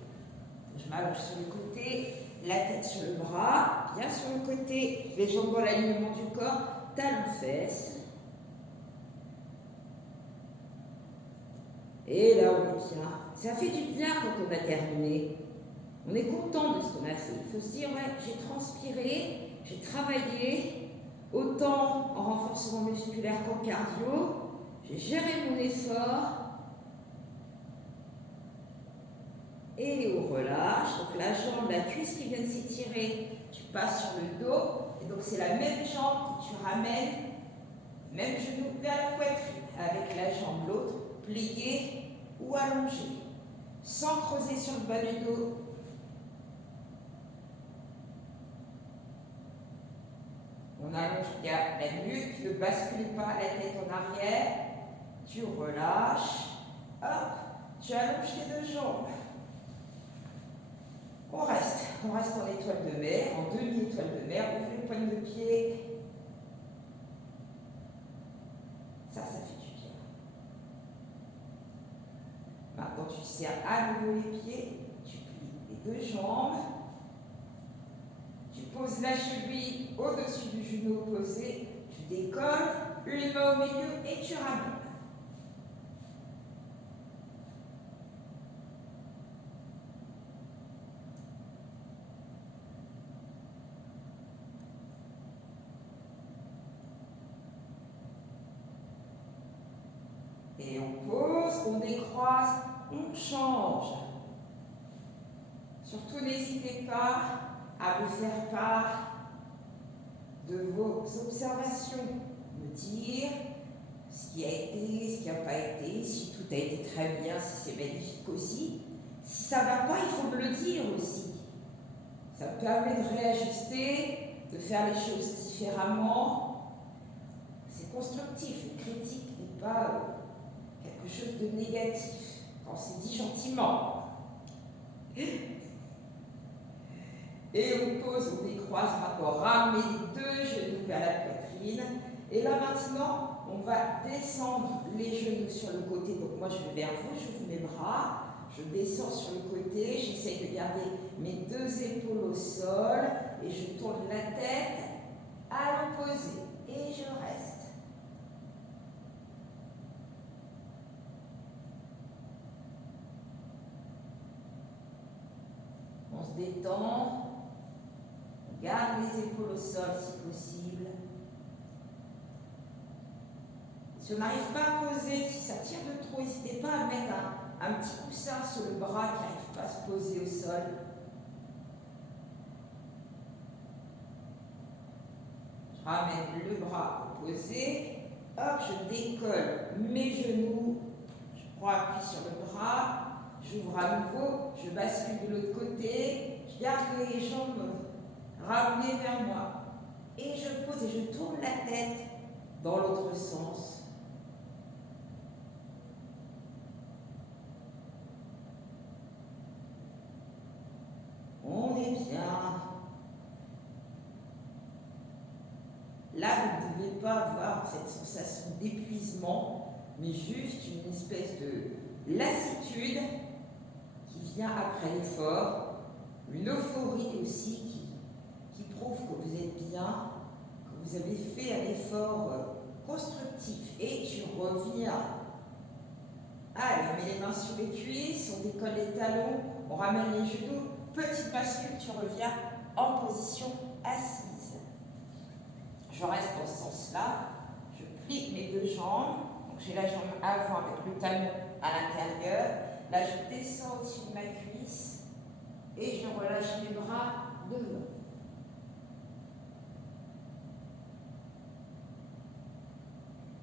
Je m'allonge sur le côté, la tête sur le bras, bien sur le côté, les jambes dans l'alignement du corps, talons-fesses. Et là, on est bien. Ça fait du bien quand on a terminé. On est content de ce qu'on a fait. Il faut se dire, ouais, j'ai transpiré, j'ai travaillé, autant en renforcement musculaire qu'en cardio, j'ai géré mon effort. Et on relâche, donc la jambe, la cuisse qui vient de s'étirer, tu passes sur le dos, et donc c'est la même jambe que tu ramènes, même genou vers la poitrine, avec la jambe l'autre pliée ou allongée, sans creuser sur le bas du dos. On allonge bien la nuque, ne bascule pas la tête en arrière, tu relâches, hop, tu allonges les deux jambes. On reste en étoile de mer, en demi-étoile de mer, on fait les poignes de pied. Ça fait du bien. Maintenant, tu serres à nouveau les pieds, tu plies les deux jambes, tu poses la cheville au-dessus du genou opposé, tu décolles, une main au milieu et tu ramènes. Et on pose, on décroise, on change. Surtout, n'hésitez pas à me faire part de vos observations, me dire ce qui a été, ce qui n'a pas été, si tout a été très bien, si c'est magnifique aussi. Si ça ne va pas, il faut me le dire aussi. Ça me permet de réajuster, de faire les choses différemment. C'est constructif, une critique n'est pas quelque chose de négatif, quand c'est dit gentiment. Et on pose, on décroise, rapport, ramener les deux genoux vers la poitrine. Et là maintenant, on va descendre les genoux sur le côté. Donc moi je vais vers vous, j'ouvre mes bras, je descends sur le côté, j'essaie de garder mes deux épaules au sol et je tourne la tête à l'opposé. Et je reste. On se détend. On garde les épaules au sol si possible. Si on n'arrive pas à poser, si ça tire de trop, n'hésitez pas à mettre un petit coussin sur le bras qui n'arrive pas à se poser au sol. Je ramène le bras opposé. Hop, je décolle mes genoux. Je prends appui sur le bras. J'ouvre à nouveau. Je bascule de l'autre côté. Je garde les jambes ramenées vers moi. Et je pose et je tourne la tête dans l'autre sens. On est bien. Là, vous ne pouvez pas avoir cette sensation d'épuisement, mais juste une espèce de lassitude qui vient après l'effort, une euphorie aussi qui prouve que vous êtes bien, que vous avez fait un effort constructif. Et tu reviens. Allez, on met les mains sur les cuisses, on décolle les talons, on ramène les genoux, petite bascule, tu reviens en position assise. Je reste dans ce sens-là, je plie mes deux jambes, donc j'ai la jambe avant avec le talon à l'intérieur, là je descends au-dessus de ma cuisse et je relâche mes bras devant.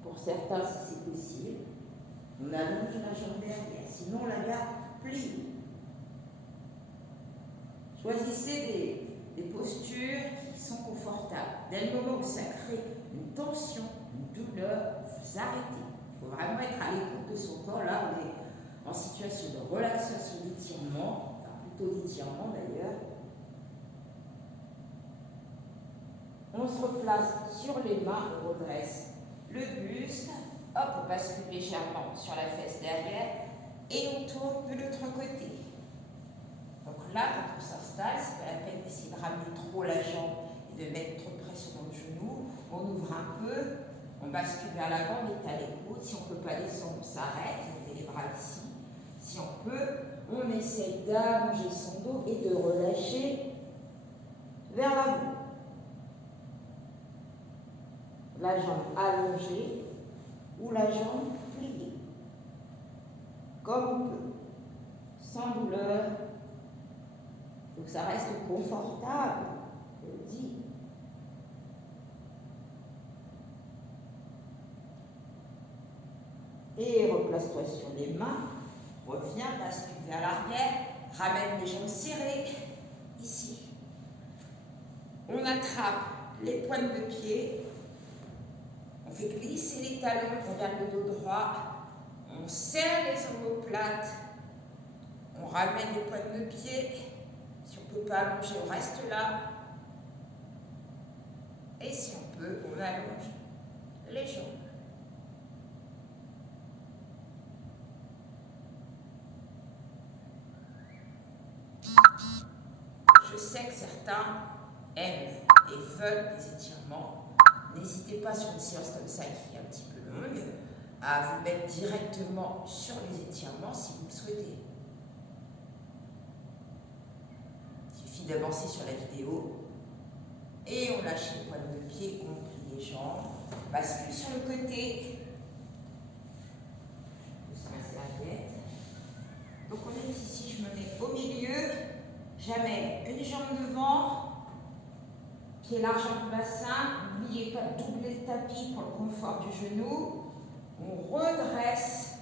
Pour certains, si c'est possible, on allonge la jambe derrière, sinon on la garde pliée. Choisissez des postures qui sont confortables. Dès le moment où ça crée une tension, une douleur, vous arrêtez. Il faut vraiment être à l'écoute de son corps. Là, on est en situation de relaxation, d'étirement, enfin plutôt d'étirement d'ailleurs. On se replace sur les mains, on redresse le buste, Hop, on bascule légèrement sur la fesse derrière et on tourne de l'autre côté. Donc là, quand on s'installe, c'est pas la peine d'essayer de ramener trop la jambe et de mettre trop de pression dans le genou. On ouvre un peu, on bascule vers l'avant, on étale les coudes. Si on ne peut pas descendre, on s'arrête, on met les bras ici. Si on peut, on essaye d'allonger son dos et de relâcher vers l'avant. La jambe allongée ou la jambe pliée, comme on peut, sans douleur. Donc ça reste confortable, je le dis. Et replace-toi sur les mains, reviens, bascule vers l'arrière, ramène les jambes serrées, ici. On attrape les pointes de pied, on fait glisser les talons, on garde le dos droit, on serre les omoplates, on ramène les pointes de pied. Si on ne peut pas allonger, on reste là. Et si on peut, on allonge les jambes. Je sais que certains aiment et veulent des étirements. N'hésitez pas sur une séance comme ça qui est un petit peu longue à vous mettre directement sur les étirements si vous le souhaitez. Il suffit d'avancer sur la vidéo et on lâche les pointes de pied, on plie les jambes, on bascule sur le côté. On se masse la tête. Donc on est ici, je me mets au milieu, j'amène une jambe devant, pied large du bassin, n'oubliez pas de doubler le tapis pour le confort du genou. On redresse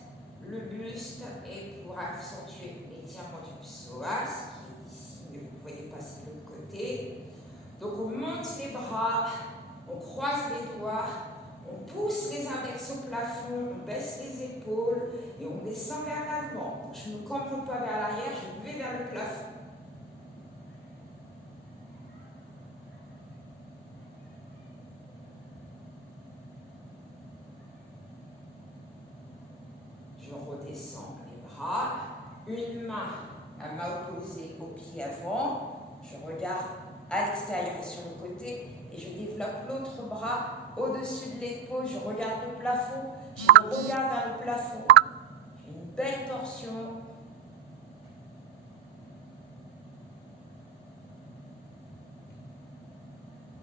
le buste et pour accentuer l'étirement du psoas, qui est ici, mais vous ne voyez pas, c'est de l'autre côté. Donc on monte les bras, on croise les doigts, on pousse les index au plafond, on baisse les épaules et on descend vers l'avant. Je ne me cambre pas vers l'arrière, je vais vers le plafond. Je redescends les bras, une main, la main opposée au pied avant, je regarde à l'extérieur et sur le côté et je développe l'autre bras au-dessus de l'épaule, je regarde le plafond, je regarde vers le plafond. J'ai une belle torsion.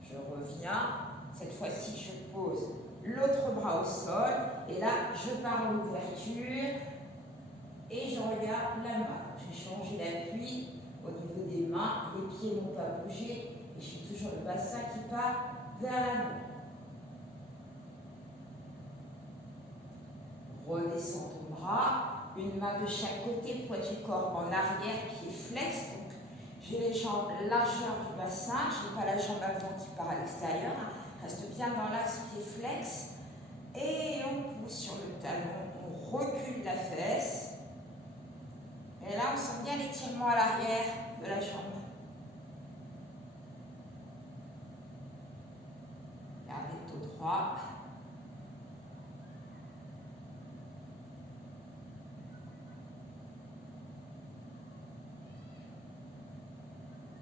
Je reviens, cette fois-ci je pose l'autre bras au sol et là je pars en ouverture et je regarde la main. Je vais changer l'appui au niveau des mains, les pieds n'ont pas bougé et j'ai toujours le bassin qui part vers l'avant. Redescends ton bras, une main de chaque côté, poids du corps en arrière, pied flex. Donc j'ai les jambes largeur du bassin, je n'ai pas la jambe avant qui part à l'extérieur. Reste bien dans l'axe pied flex. Et on pousse sur le talon, on recule la fesse. Et là, on sent bien l'étirement à l'arrière de la jambe. Gardez le dos droit.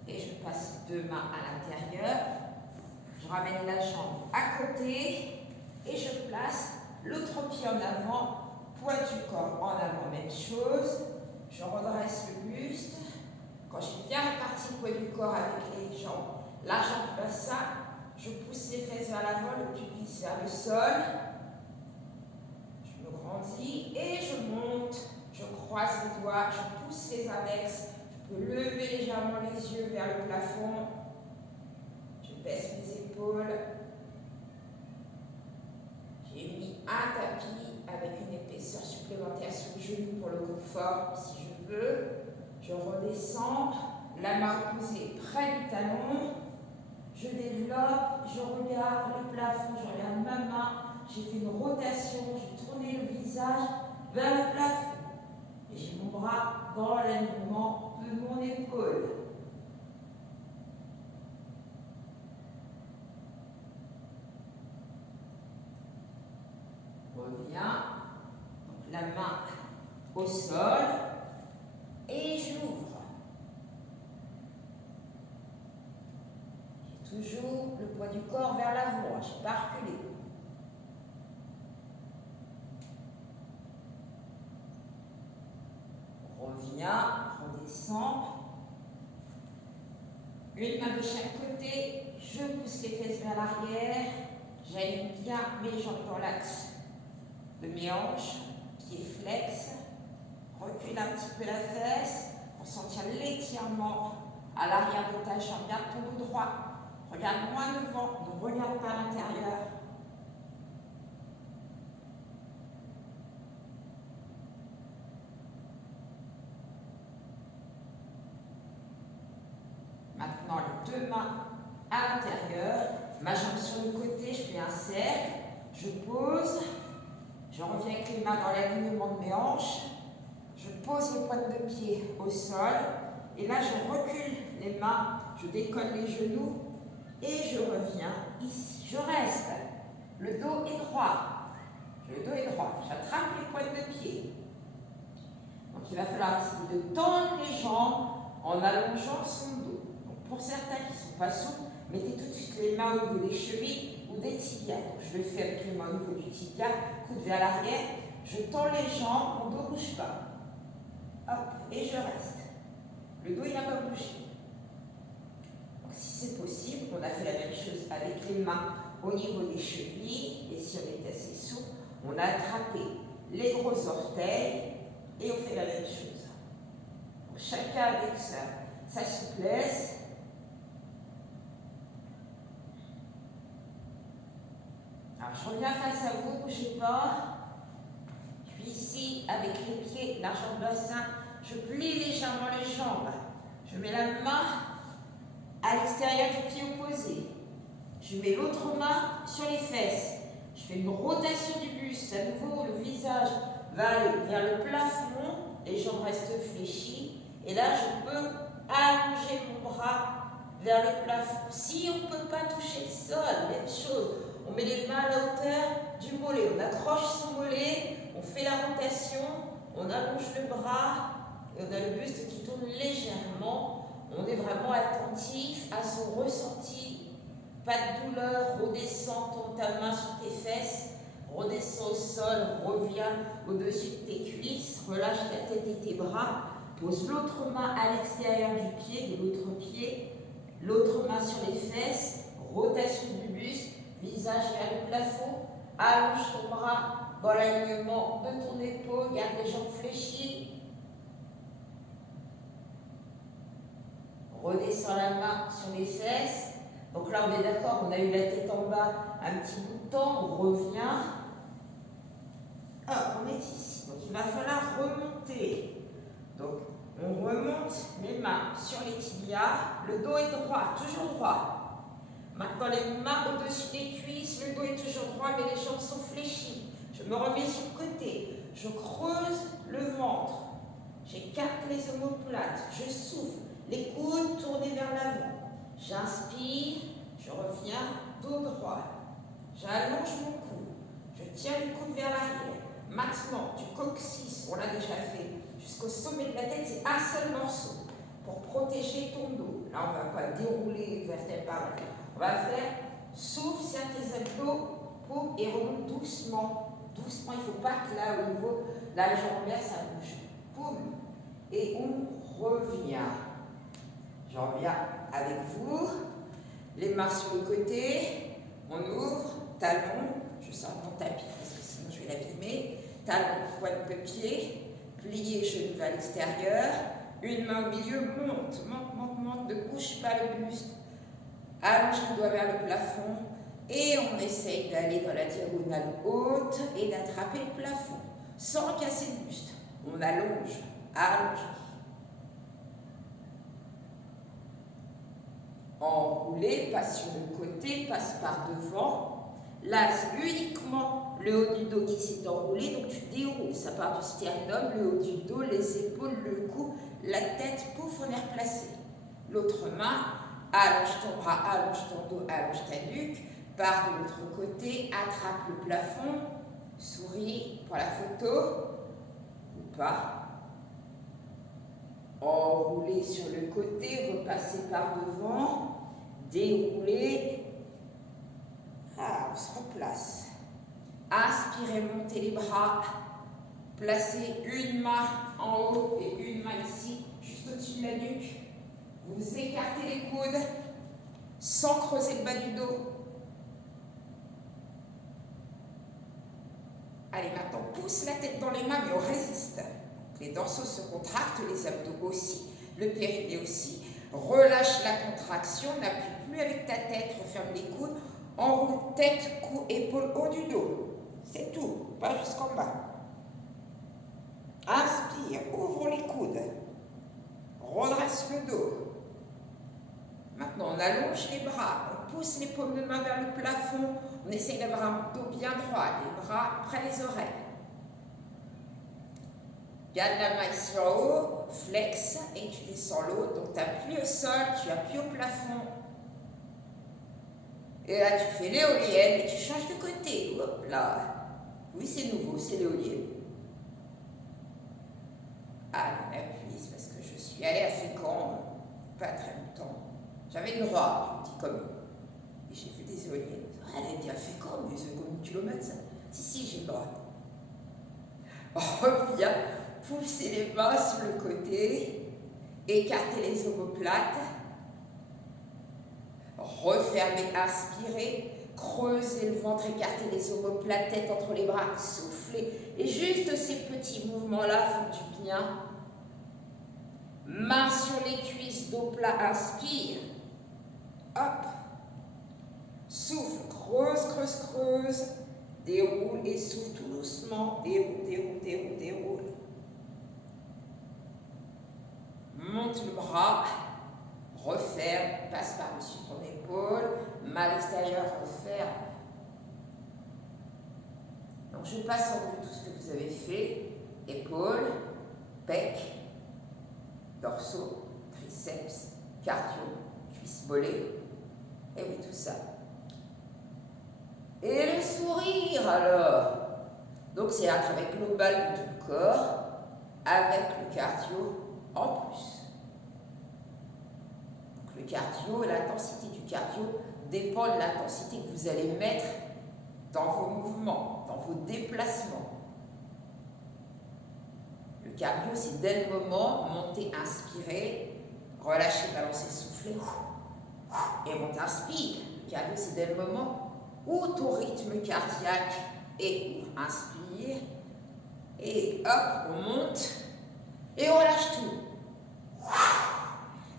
Et je passe les deux mains à l'intérieur. Je ramène la jambe à côté et je place l'autre pied en avant, poids du corps en avant, même chose. Je redresse le buste. Quand j'ai bien réparti le poids du corps avec les jambes, l'argent du bassin, je pousse les fesses vers l'avant, le pubis vers le sol. Je me grandis et je monte. Je croise les doigts, je pousse les index. Je peux lever légèrement les yeux vers le plafond. Je baisse mes épaules. J'ai mis un tapis avec une épaisseur supplémentaire sur le genou pour le confort, si je veux. Je redescends, la main opposée près du talon. Je développe, je regarde le plafond, je regarde ma main. J'ai fait une rotation, j'ai tourné le visage vers le plafond. Et j'ai mon bras dans l'alignement de mon épaule. Reviens. Toujours le poids du corps vers l'avant, je ne vais pas reculer. On revient, redescend. Une main de chaque côté, je pousse les fesses vers l'arrière, j'aligne bien mes jambes dans l'axe de mes hanches, pieds flex, recule un petit peu la fesse, on sentir l'étirement à l'arrière de ta jambe, garde ton dos droit, regarde moins devant, ne regarde pas à l'intérieur. Maintenant, les deux mains à l'intérieur, ma jambe sur le côté, je fais un cercle, je pose, je reviens avec les mains dans l'alignement de mes hanches, je pose les pointes de pied au sol, et là je recule les mains, je décolle les genoux, et je reviens ici. Je reste, le dos est droit, j'attrape les pointes de pied. Donc il va falloir essayer de tendre les jambes en allongeant son dos. Donc pour certains qui ne sont pas souples, mettez tout de suite les mains au niveau des chevilles ou des tibias. Donc je le fais avec les mains au niveau du tibia, coude vers l'arrière, je tends les jambes, mon dos ne bouge pas. Hop, et je reste. Le dos il n'a pas bougé. Donc si c'est possible, on a fait la même chose avec les mains au niveau des chevilles, et si on est assez souple, on a attrapé les gros orteils et on fait la même chose. Donc, chacun avec sa souplesse. Alors je reviens face à vous, bougez pas. Puis ici, avec les pieds, largeur de bassin, je plie légèrement les jambes. Je mets la main à l'extérieur du pied opposé. Je mets l'autre main sur les fesses. Je fais une rotation du buste. À nouveau, le visage va aller vers le plafond. Les jambes restent fléchies. Et là, je peux allonger mon bras vers le plafond. Si on ne peut pas toucher le sol, même chose. On met les mains à la hauteur du mollet. On accroche son mollet. On fait la rotation. On allonge le bras. Et on a le buste qui tourne légèrement. On est vraiment attentif à son ressenti. Pas de douleur, redescends, tourne ta main sur tes fesses, redescends au sol, reviens au-dessus de tes cuisses, relâche ta tête et tes bras, pose l'autre main à l'extérieur du pied, de l'autre pied, l'autre main sur les fesses, rotation du buste, visage vers le plafond, allonge ton bras dans l'alignement de ton épaule, garde les jambes fléchies. Redescends la main sur les fesses. Donc là, on est d'accord, on a eu la tête en bas un petit bout de temps, on revient. Ah, on est ici. Donc il va falloir remonter. Donc on remonte les mains sur les tibias. Le dos est droit, toujours droit. Maintenant, les mains au-dessus des cuisses. Le dos est toujours droit, mais les jambes sont fléchies. Je me remets sur le côté. Je creuse le ventre. J'écarte les omoplates. Je souffle. Les coudes tournés vers l'avant. J'inspire, je reviens, dos droit. J'allonge mon cou. Je tiens le coude vers l'arrière. Maintenant, du coccyx, on l'a déjà fait, jusqu'au sommet de la tête, c'est un seul morceau pour protéger ton dos. Là, on ne va pas dérouler vertébrales. On va faire souffle, serre tes abdos, paume et remonte doucement. Doucement, il ne faut pas que là, au niveau de la jambière, ça bouge. Paume. Et on revient. Je reviens avec vous, les mains sur le côté, on ouvre, talon, je sors mon tapis parce que sinon je vais l'abîmer, talon, pointe de pied, plié, genou vers l'extérieur, une main au milieu, monte, monte, monte, monte, ne bouge pas le buste, allonge le doigt vers le plafond et on essaye d'aller dans la diagonale haute et d'attraper le plafond sans casser le buste. On allonge, allonge. Enroulé, passe sur le côté, passe par devant. Là, c'est uniquement le haut du dos qui s'est enroulé, donc tu déroules. Ça part du sternum, le haut du dos, les épaules, le cou, la tête, pouf, on est replacé. L'autre main, allonge ton bras, allonge ton dos, allonge ta nuque. Pars de l'autre côté, attrape le plafond, souris pour la photo, ou pas. Enrouler sur le côté, repasser par devant, déroulez. Ah, on se replace. Inspirez, montez les bras. Placez une main en haut et une main ici, juste au-dessus de la nuque. Vous écartez les coudes sans creuser le bas du dos. Allez, maintenant, pousse la tête dans les mains, mais on résiste. Les dorsaux se contractent, les abdos aussi, le périnée aussi. Relâche la contraction, n'appuie plus avec ta tête, referme les coudes. Enroule tête, cou, épaule, haut du dos. C'est tout, pas jusqu'en bas. Inspire, ouvre les coudes. Redresse le dos. Maintenant, on allonge les bras, on pousse les paumes de main vers le plafond. On essaye d'avoir un dos bien droit, les bras près les oreilles. Garde la main ici en haut, flex et tu descends l'autre. Donc tu appuies au sol, tu appuies au plafond. Et là tu fais l'éolienne et tu changes de côté. Hop là. Oui, c'est nouveau, c'est l'éolienne. Allez, on appuie, c'est parce que je suis allée à Fécamp, pas très longtemps. J'avais le droit, je dis comme et j'ai fait des éoliennes. Elle a été à Fécamp, mais c'est comme 1 kilomètre ça. Si, j'ai le droit. On revient, poussez les mains sur le côté, écartez les omoplates, refermez, inspirez, creusez le ventre, écartez les omoplates, tête entre les bras, soufflez. Et juste ces petits mouvements-là font du bien. Main sur les cuisses, dos plat, inspire. Hop. Souffle, creuse. Déroule et souffle tout doucement. Déroule. Monte le bras. Referme, passe par-dessus ton épaule. Main à l'extérieur, referme. Donc je passe en revue tout ce que vous avez fait. Épaules, pec, dorsaux, triceps, cardio, cuisses mollets. Et oui, tout ça. Et le sourire alors. Donc c'est un travail global de tout le corps avec le cardio en plus. Donc le cardio, l'intensité du cardio dépend de l'intensité que vous allez mettre dans vos mouvements, dans vos déplacements. Le cardio, c'est dès le moment, monter, inspirer, relâcher, balancer, souffler, et monter, inspire. Le cardio, c'est dès le moment où ton rythme cardiaque est inspire, et hop, on monte, et on relâche tout.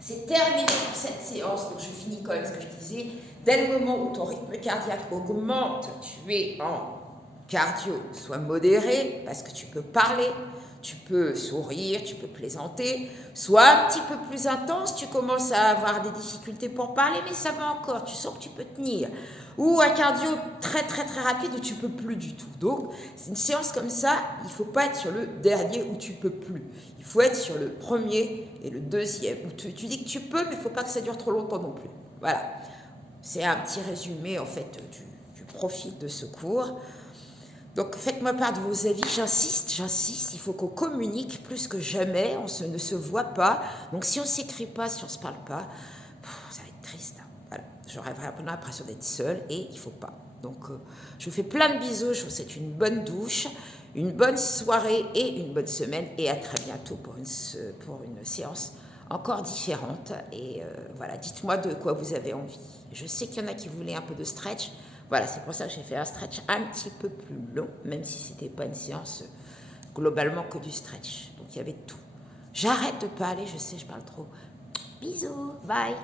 C'est terminé pour cette séance, donc je finis quand même ce que je disais. Dès le moment où ton rythme cardiaque augmente, tu es en cardio, soit modéré, parce que tu peux parler, tu peux sourire, tu peux plaisanter, soit un petit peu plus intense, tu commences à avoir des difficultés pour parler, mais ça va encore, tu sens que tu peux tenir. Ou un cardio très rapide où tu peux plus du tout. Donc, c'est une séance comme ça, il ne faut pas être sur le dernier où tu peux plus. Il faut être sur le premier et le deuxième. Où tu dis que tu peux, mais il ne faut pas que ça dure trop longtemps non plus. Voilà. C'est un petit résumé, en fait, du profil de ce cours. Donc, faites-moi part de vos avis. J'insiste, il faut qu'on communique plus que jamais. On ne se voit pas. Donc, si on ne s'écrit pas, si on ne se parle pas, ça va être triste. Hein. Voilà. J'aurais vraiment l'impression d'être seule et il ne faut pas. Donc, je vous fais plein de bisous. Je vous souhaite une bonne douche, une bonne soirée et une bonne semaine. Et à très bientôt pour une séance encore différente. Et voilà, dites-moi de quoi vous avez envie. Je sais qu'il y en a qui voulaient un peu de stretch. Voilà, c'est pour ça que j'ai fait un stretch un petit peu plus long, même si ce n'était pas une séance globalement que du stretch. Donc, il y avait tout. J'arrête de parler, je sais, je parle trop. Bisous, bye.